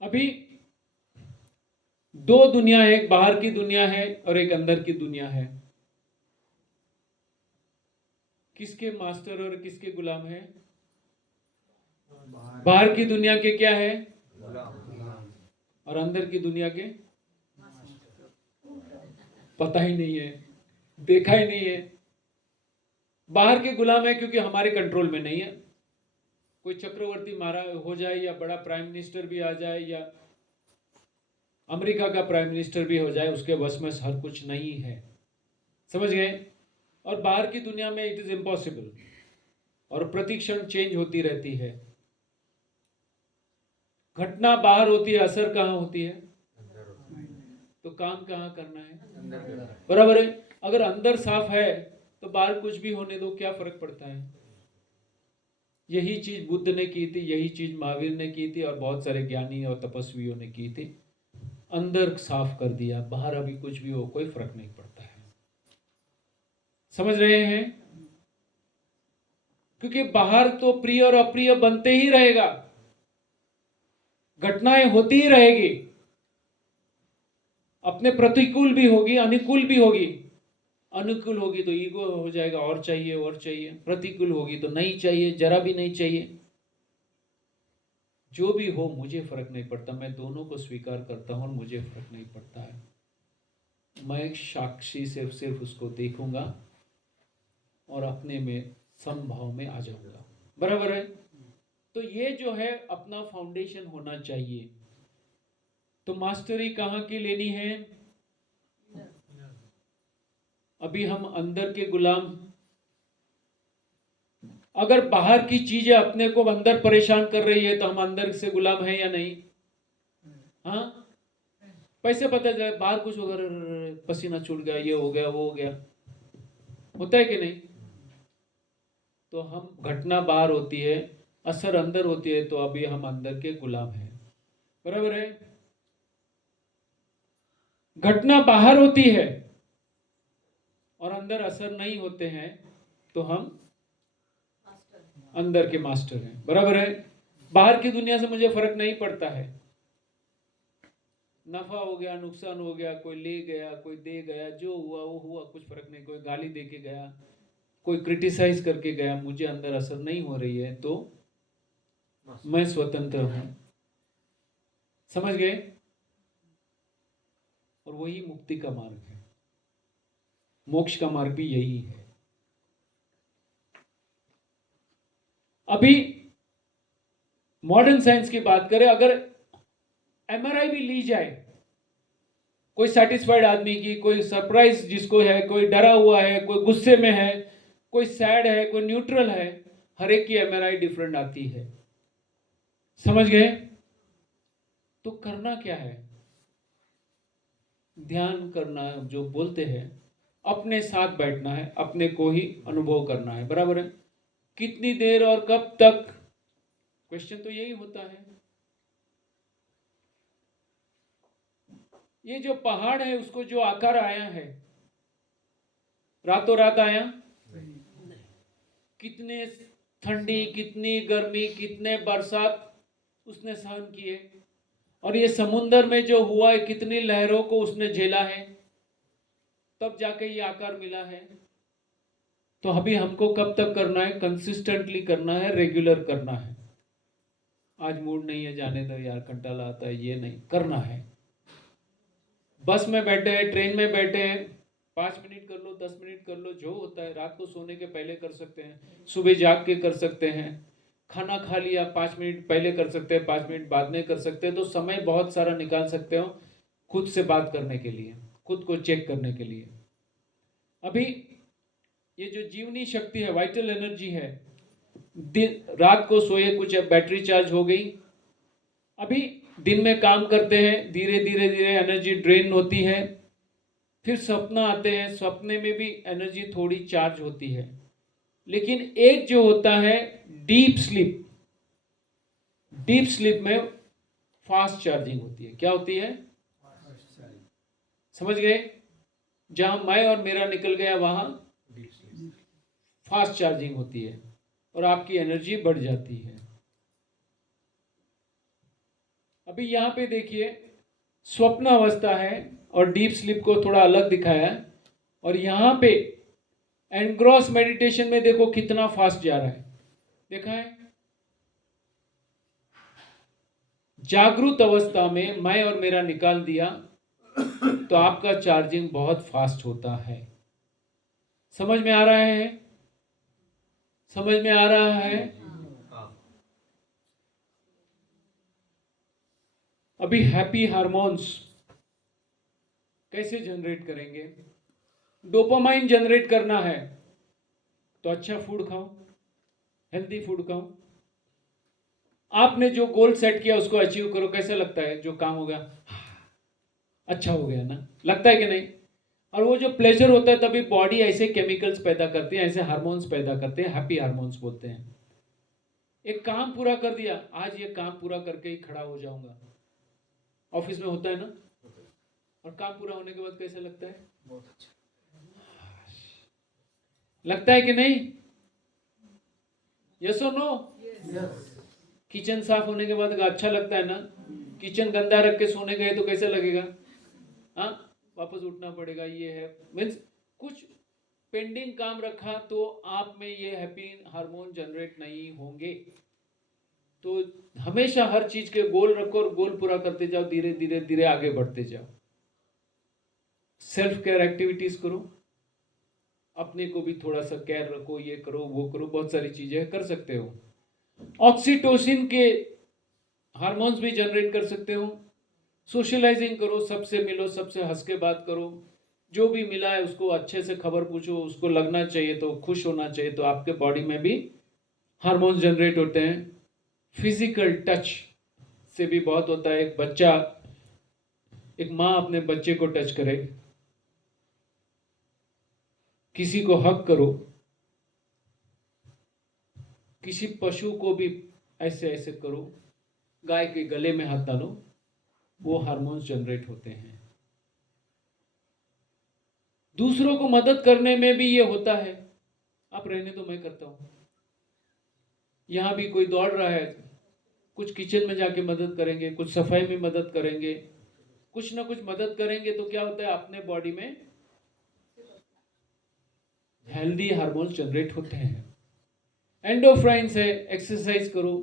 अभी दो दुनिया है, एक बाहर की दुनिया है और एक अंदर की दुनिया है। किसके मास्टर और किसके गुलाम है? बाहर की दुनिया के क्या है? और अंदर की दुनिया के पता ही नहीं है, देखा ही नहीं है। बाहर के गुलाम है क्योंकि हमारे कंट्रोल में नहीं है। कोई चक्रवर्ती मारा हो जाए, या बड़ा प्राइम मिनिस्टर भी आ जाए, या अमेरिका का प्राइम मिनिस्टर भी हो जाए, उसके बस में हर कुछ नहीं है, समझ गए। और बाहर की दुनिया में इट इज इम्पॉसिबल, और प्रतिक्षण चेंज होती रहती है। घटना बाहर होती है, असर कहाँ होती है? तो काम कहाँ करना है? बराबर है। अगर अंदर साफ है तो बाहर कुछ भी होने दो, क्या फर्क पड़ता है? यही चीज बुद्ध ने की थी, यही चीज महावीर ने की थी और बहुत सारे ज्ञानी और तपस्वियों ने की थी। अंदर साफ कर दिया, बाहर अभी कुछ भी हो कोई फर्क नहीं पड़ता है। समझ रहे हैं? क्योंकि बाहर तो प्रिय और अप्रिय बनते ही रहेगा, घटनाएं होती ही रहेगी, अपने प्रतिकूल भी होगी, अनुकूल भी होगी। अनुकूल होगी तो ईगो हो जाएगा, और चाहिए और चाहिए। प्रतिकूल होगी तो नहीं चाहिए, जरा भी नहीं चाहिए। जो भी हो मुझे फर्क नहीं पड़ता, मैं दोनों को स्वीकार करता हूं और मुझे फर्क नहीं पड़ता है। मैं एक साक्षी से सिर्फ उसको देखूंगा और अपने में समभाव में आ जाऊंगा। बराबर है? तो ये जो है अपना फाउंडेशन होना चाहिए। तो मास्टरी कहाँ की लेनी है? अभी हम अंदर के गुलाम। अगर बाहर की चीजें अपने को अंदर परेशान कर रही है तो हम अंदर से गुलाम हैं या नहीं? हाँ, पैसे पता चले बाहर कुछ होगा, पसीना छूट गया, ये हो गया, वो हो गया, होता है कि नहीं? तो हम घटना बाहर होती है, असर अंदर होती है, तो अभी हम अंदर के गुलाम हैं। बराबर है? घटना बाहर होती है और अंदर असर नहीं होते हैं तो हम अंदर के मास्टर हैं। बराबर है? बाहर की दुनिया से मुझे फर्क नहीं पड़ता है। नफा हो गया, नुकसान हो गया, कोई ले गया, कोई दे गया, जो हुआ वो हुआ, कुछ फर्क नहीं। कोई गाली दे के गया, कोई क्रिटिसाइज करके गया, मुझे अंदर असर नहीं हो रही है तो मैं स्वतंत्र हूं। समझ गए? और वही मुक्ति का मार्ग है, मोक्ष का मार्ग भी यही है। अभी मॉडर्न साइंस की बात करें, अगर एमआरआई भी ली जाए, कोई सेटिस्फाइड आदमी की, कोई सरप्राइज जिसको है, कोई डरा हुआ है, कोई गुस्से में है, कोई सैड है, कोई न्यूट्रल है, हर एक की एमआरआई डिफरेंट आती है। समझ गए? तो करना क्या है? ध्यान करना, जो बोलते हैं अपने साथ बैठना है, अपने को ही अनुभव करना है। बराबर है? कितनी देर और कब तक, क्वेश्चन तो यही होता है। ये जो पहाड़ है उसको जो आकार आया है, रातों रात आया? कितने ठंडी, कितनी गर्मी, कितने बरसात उसने सहन किए, और ये समुन्द्र में जो हुआ है कितनी लहरों को उसने झेला है, तब जाके ये आकार मिला है। तो अभी हमको कब तक करना है? कंसिस्टेंटली करना है, रेगुलर करना है। आज मूड नहीं है, जाने दो यार, कंटाला आता है, ये नहीं करना है। बस में बैठे हैं, ट्रेन में बैठे हैं, 5 मिनट कर लो, 10 मिनट कर लो, जो होता है। रात को सोने के पहले कर सकते हैं, सुबह जाग के कर सकते हैं, खाना खा लिया 5 मिनट पहले कर सकते हैं, 5 मिनट बाद में कर सकते हैं। तो समय बहुत सारा निकाल सकते हो खुद से बात करने के लिए, खुद को चेक करने के लिए। अभी ये जो जीवनी शक्ति है, वाइटल एनर्जी है, रात को सोए, कुछ बैटरी चार्ज हो गई, अभी दिन में काम करते हैं, धीरे धीरे धीरे एनर्जी ड्रेन होती है, फिर सपना आते हैं, सपने में भी एनर्जी थोड़ी चार्ज होती है। लेकिन एक जो होता है डीप स्लीप, डीप स्लीप में फास्ट चार्जिंग होती है। क्या होती है? समझ गए? जहां मैं और मेरा निकल गया वहां फास्ट चार्जिंग होती है और आपकी एनर्जी बढ़ जाती है। अभी यहां पे देखिए, स्वप्न अवस्था है और डीप स्लीप को थोड़ा अलग दिखाया है। और यहां पे एनग्रॉस मेडिटेशन में देखो कितना फास्ट जा रहा है, देखा है? जागृत अवस्था में मैं और मेरा निकाल दिया तो आपका चार्जिंग बहुत फास्ट होता है। समझ में आ रहा है? समझ में आ रहा है? अभी हैप्पी हार्मोन्स कैसे जनरेट करेंगे? डोपामाइन जनरेट करना है तो अच्छा फूड खाओ, हेल्दी फूड खाओ। आपने जो गोल सेट किया उसको अचीव करो। कैसा लगता है? जो काम हो गया, अच्छा हो गया ना, लगता है कि नहीं? और वो जो प्लेजर होता है तभी बॉडी ऐसे केमिकल्स पैदा करती है, ऐसे हार्मोन्स पैदा करते हैं, हैप्पी हार्मोन्स बोलते हैं। एक काम पूरा कर दिया, आज ये काम पूरा करके ही खड़ा हो जाऊंगा। ऑफिस में होता है ना, और काम पूरा होने के बाद कैसा लगता है? बहुत अच्छा। लगता है कि नहीं? यस और नो? किचन साफ होने के बाद अच्छा लगता है ना? किचन गंदा रख के सोने गए तो कैसा लगेगा? हाँ, वापस उठना पड़ेगा। ये है मीन्स कुछ पेंडिंग काम रखा तो आप में ये हैप्पी हार्मोन जनरेट नहीं होंगे। तो हमेशा हर चीज के गोल रखो और गोल पूरा करते जाओ, धीरे धीरे धीरे आगे बढ़ते जाओ। सेल्फ केयर एक्टिविटीज करो, अपने को भी थोड़ा सा केयर रखो, ये करो वो करो, बहुत सारी चीजें कर सकते हो। ऑक्सीटोसिन के हार्मोन्स भी जनरेट कर सकते हो। सोशलाइजिंग करो, सबसे मिलो, सबसे हंस के बात करो, जो भी मिला है उसको अच्छे से खबर पूछो, उसको लगना चाहिए तो खुश होना चाहिए, तो आपके बॉडी में भी हार्मोन्स जनरेट होते हैं। फिजिकल टच से भी बहुत होता है। एक बच्चा, एक माँ अपने बच्चे को टच करे, किसी को हक करो, किसी पशु को भी ऐसे ऐसे करो, गाय के गले में हाथ डालो, वो हार्मोन्स जनरेट होते हैं। दूसरों को मदद करने में भी ये होता है। आप रहने तो मैं करता हूं, यहां भी कोई दौड़ रहा है, कुछ किचन में जाके मदद करेंगे, कुछ सफाई में मदद करेंगे, कुछ ना कुछ मदद करेंगे, तो क्या होता है अपने बॉडी में हेल्दी हार्मोन्स जनरेट होते हैं। एंडोफ्राइन्स है, एक्सरसाइज करो,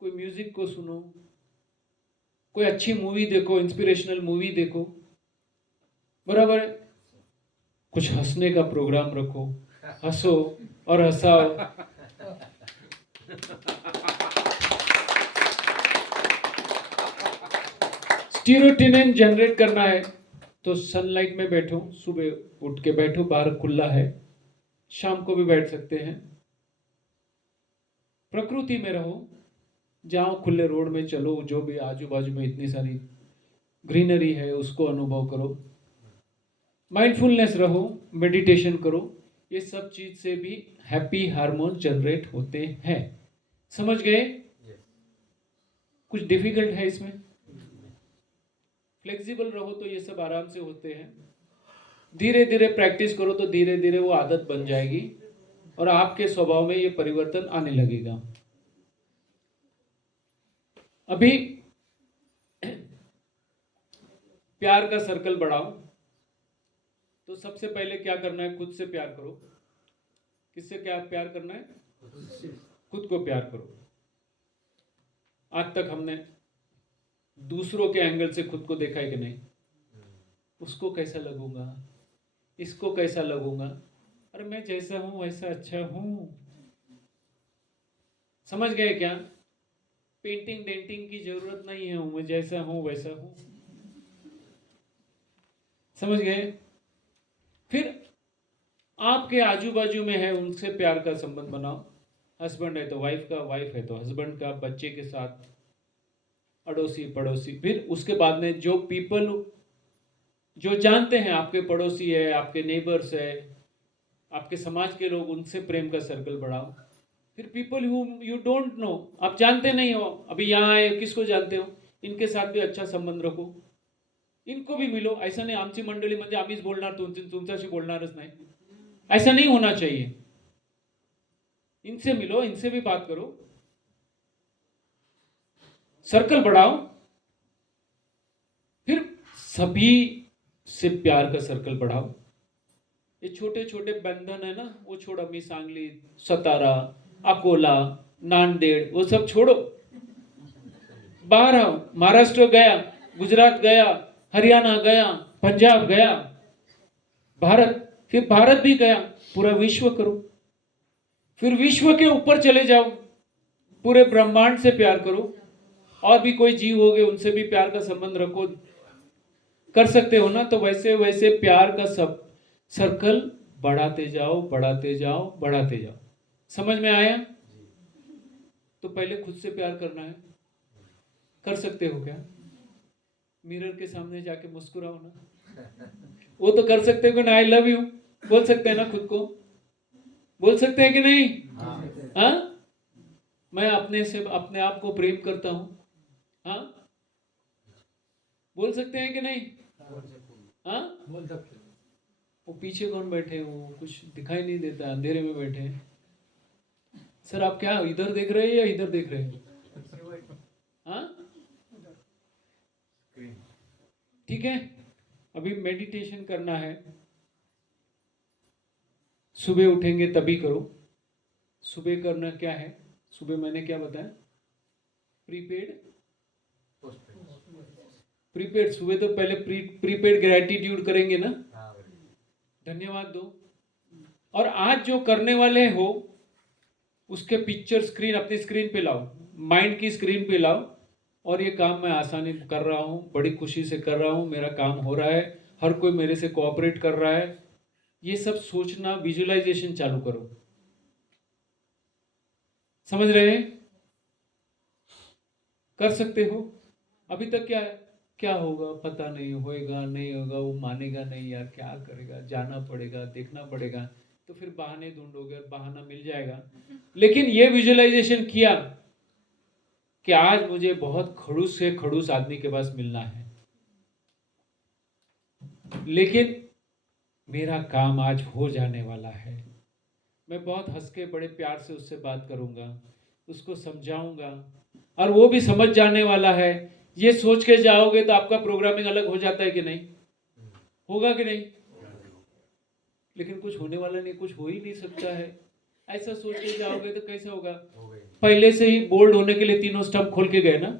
कोई म्यूजिक को सुनो, कोई अच्छी मूवी देखो, इंस्पिरेशनल मूवी देखो, बराबर है। कुछ हंसने का प्रोग्राम रखो, हंसो और हंसाओ। स्टीरोटिनिन जनरेट करना है तो सनलाइट में बैठो, सुबह उठ के बैठो, बाहर खुला है, शाम को भी बैठ सकते हैं। प्रकृति में रहो, जाओ खुले रोड में चलो, जो भी आजू बाजू में इतनी सारी ग्रीनरी है उसको अनुभव करो। माइंडफुलनेस रहो, मेडिटेशन करो, ये सब चीज से भी हैप्पी हार्मोन जनरेट होते हैं। समझ गए? कुछ डिफिकल्ट है इसमें? फ्लेक्सिबल रहो तो ये सब आराम से होते हैं। धीरे धीरे प्रैक्टिस करो तो धीरे धीरे वो आदत बन जाएगी और आपके स्वभाव में ये परिवर्तन आने लगेगा। अभी प्यार का सर्कल बढ़ाओ तो सबसे पहले क्या करना है? खुद से प्यार करो। किससे क्या प्यार करना है? खुद को प्यार करो। आज तक हमने दूसरों के एंगल से खुद को देखा है कि नहीं? उसको कैसा लगूंगा, इसको कैसा लगूंगा, अरे मैं जैसा हूं वैसा अच्छा हूं। समझ गए क्या? पेंटिंग डेंटिंग की जरूरत नहीं है, मैं जैसा हूं वैसा हूं। समझ गए? फिर आपके आजू बाजू में है उनसे प्यार का संबंध बनाओ। हस्बैंड है तो वाइफ का, वाइफ है तो हस्बैंड का, बच्चे के साथ, अड़ोसी पड़ोसी। फिर उसके बाद में जो पीपल जो जानते हैं, आपके पड़ोसी है, आपके नेबर्स है, आपके समाज के लोग, उनसे प्रेम का सर्कल बढ़ाओ। फिर पीपल यू डोंट नो, आप जानते नहीं हो, अभी यहाँ आए, किसको जानते हो, इनके साथ भी अच्छा संबंध रखो, इनको भी मिलो। ऐसा नाही आमची मंडळी म्हणजे आम्हीच बोलणार, तुमच्याशी बोलणारच नाही, ऐसा नहीं होना चाहिए। इनसे मिलो, इनसे भी बात करो, सर्कल बढ़ाओ। फिर सभी से प्यार का सर्कल बढ़ाओ। ये छोटे छोटे बंधन है ना, वो छोड़ो। मी सांगली, सतारा, अकोला, नांदेड़, वो सब छोड़ो, बाहर आओ। महाराष्ट्र गया, गुजरात गया, हरियाणा गया, पंजाब गया, भारत, फिर भारत भी गया, पूरा विश्व करो। फिर विश्व के ऊपर चले जाओ, पूरे ब्रह्मांड से प्यार करो। और भी कोई जीव हो गए, उनसे भी प्यार का संबंध रखो। कर सकते हो ना? तो वैसे वैसे प्यार का सब सर्कल बढ़ाते जाओ, बढ़ाते जाओ, बढ़ाते जाओ। समझ में आया? तो पहले खुद से प्यार करना है। कर सकते हो क्या? मिरर के सामने जाके मुस्कुराओ ना। वो तो कर सकते हो ना, आई लव यू बोल सकते हैं ना खुद को? बोल सकते हैं कि नहीं? हाँ, मैं अपने आप को प्रेम करता हूँ? हाँ, बोल सकते हैं कि नहीं? हाँ, बोल सकते हैं। वो पीछे कौन बैठे हैं? वो कुछ दिखाई नहीं देता, अंधेरे में बैठे हैं। सर आप क्या इधर देख रहे हैं या इधर देख रहे हैं? हाँ, ठीक है। अभी मेडिटेशन करना है। सुबह उठेंगे तभी करो। सुबह करना क्या है? सुबह मैंने क्या बताया? Prepaid prepaid. सुबह तो पहले प्रीपेड ग्रेटिट्यूड करेंगे ना, धन्यवाद दो। और आज जो करने वाले हो उसके पिक्चर स्क्रीन अपनी स्क्रीन पे लाओ, माइंड की स्क्रीन पे लाओ। और ये काम मैं आसानी कर रहा हूँ, बड़ी खुशी से कर रहा हूँ, मेरा काम हो रहा है, हर कोई मेरे से कोऑपरेट कर रहा है। ये सब सोचना, विजुअलाइजेशन चालू करो। समझ रहे हैं? कर सकते हो? अभी तक क्या है? क्या होगा पता नहीं, होएगा नहीं होगा, वो मानेगा नहीं यार, क्या करेगा, जाना पड़ेगा, देखना पड़ेगा। तो फिर बहाने ढूंढोगे और बहाना मिल जाएगा। लेकिन ये विजुअलाइजेशन किया कि आज मुझे बहुत खड़ूस से खड़ूस आदमी के पास मिलना है, लेकिन मेरा काम आज हो जाने वाला है। मैं बहुत हंस के बड़े प्यार से उससे बात करूंगा, उसको समझाऊंगा और वो भी समझ जाने वाला है। ये सोच के जाओगे तो आपका प्रोग्रामिंग अलग हो जाता है कि नहीं? होगा कि नहीं? लेकिन कुछ होने वाला नहीं, कुछ हो ही नहीं सकता है। ऐसा सोच के जाओगे तो कैसे होगा? पहले से ही बोल्ड होने के लिए तीनों स्टंप खोल के गए ना।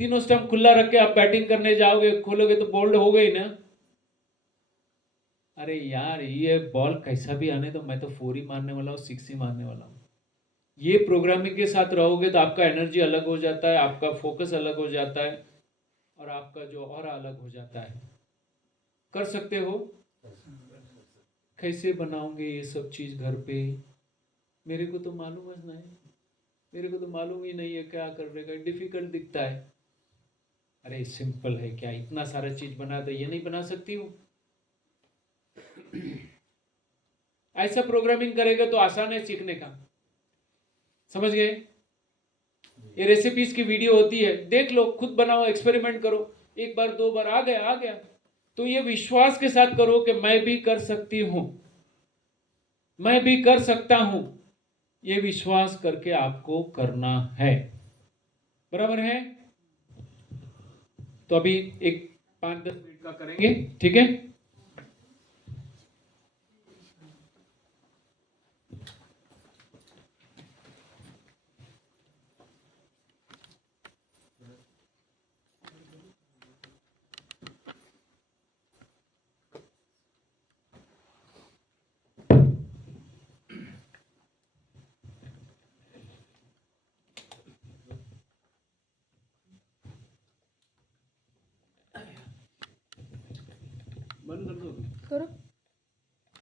तीनों स्टंप खुला रख के आप बैटिंग करने जाओगे, खोलोगे तो बोल्ड हो गई ना। अरे यार ये बॉल कैसा भी आने तो मैं तो 4 ही मारने वाला हूँ, 6 ही मारने वाला हूँ। ये प्रोग्रामिंग के साथ रहोगे तो आपका एनर्जी अलग हो जाता है, आपका फोकस अलग हो जाता है और आपका जो और अलग हो जाता है। कर सकते हो? कैसे बनाओगे ये सब चीज घर पे? मेरे को तो मालूम है नहीं, मेरे को तो मालूम ही नहीं है क्या करने का, डिफिकल्ट दिखता है। अरे सिंपल है क्या, इतना सारा चीज बना तो ये नहीं बना सकती हूँ? ऐसा प्रोग्रामिंग करेगा तो आसान है सीखने का। समझ गए? ये रेसिपीज की वीडियो होती है, देख लो, खुद बनाओ, एक्सपेरिमेंट करो, एक बार दो बार आ गया तो ये विश्वास के साथ करो कि मैं भी कर सकती हूं, मैं भी कर सकता हूं। ये विश्वास करके आपको करना है। बराबर है? तो अभी एक 5-10 मिनट का करेंगे, ठीक है? बंद कर दो। करो।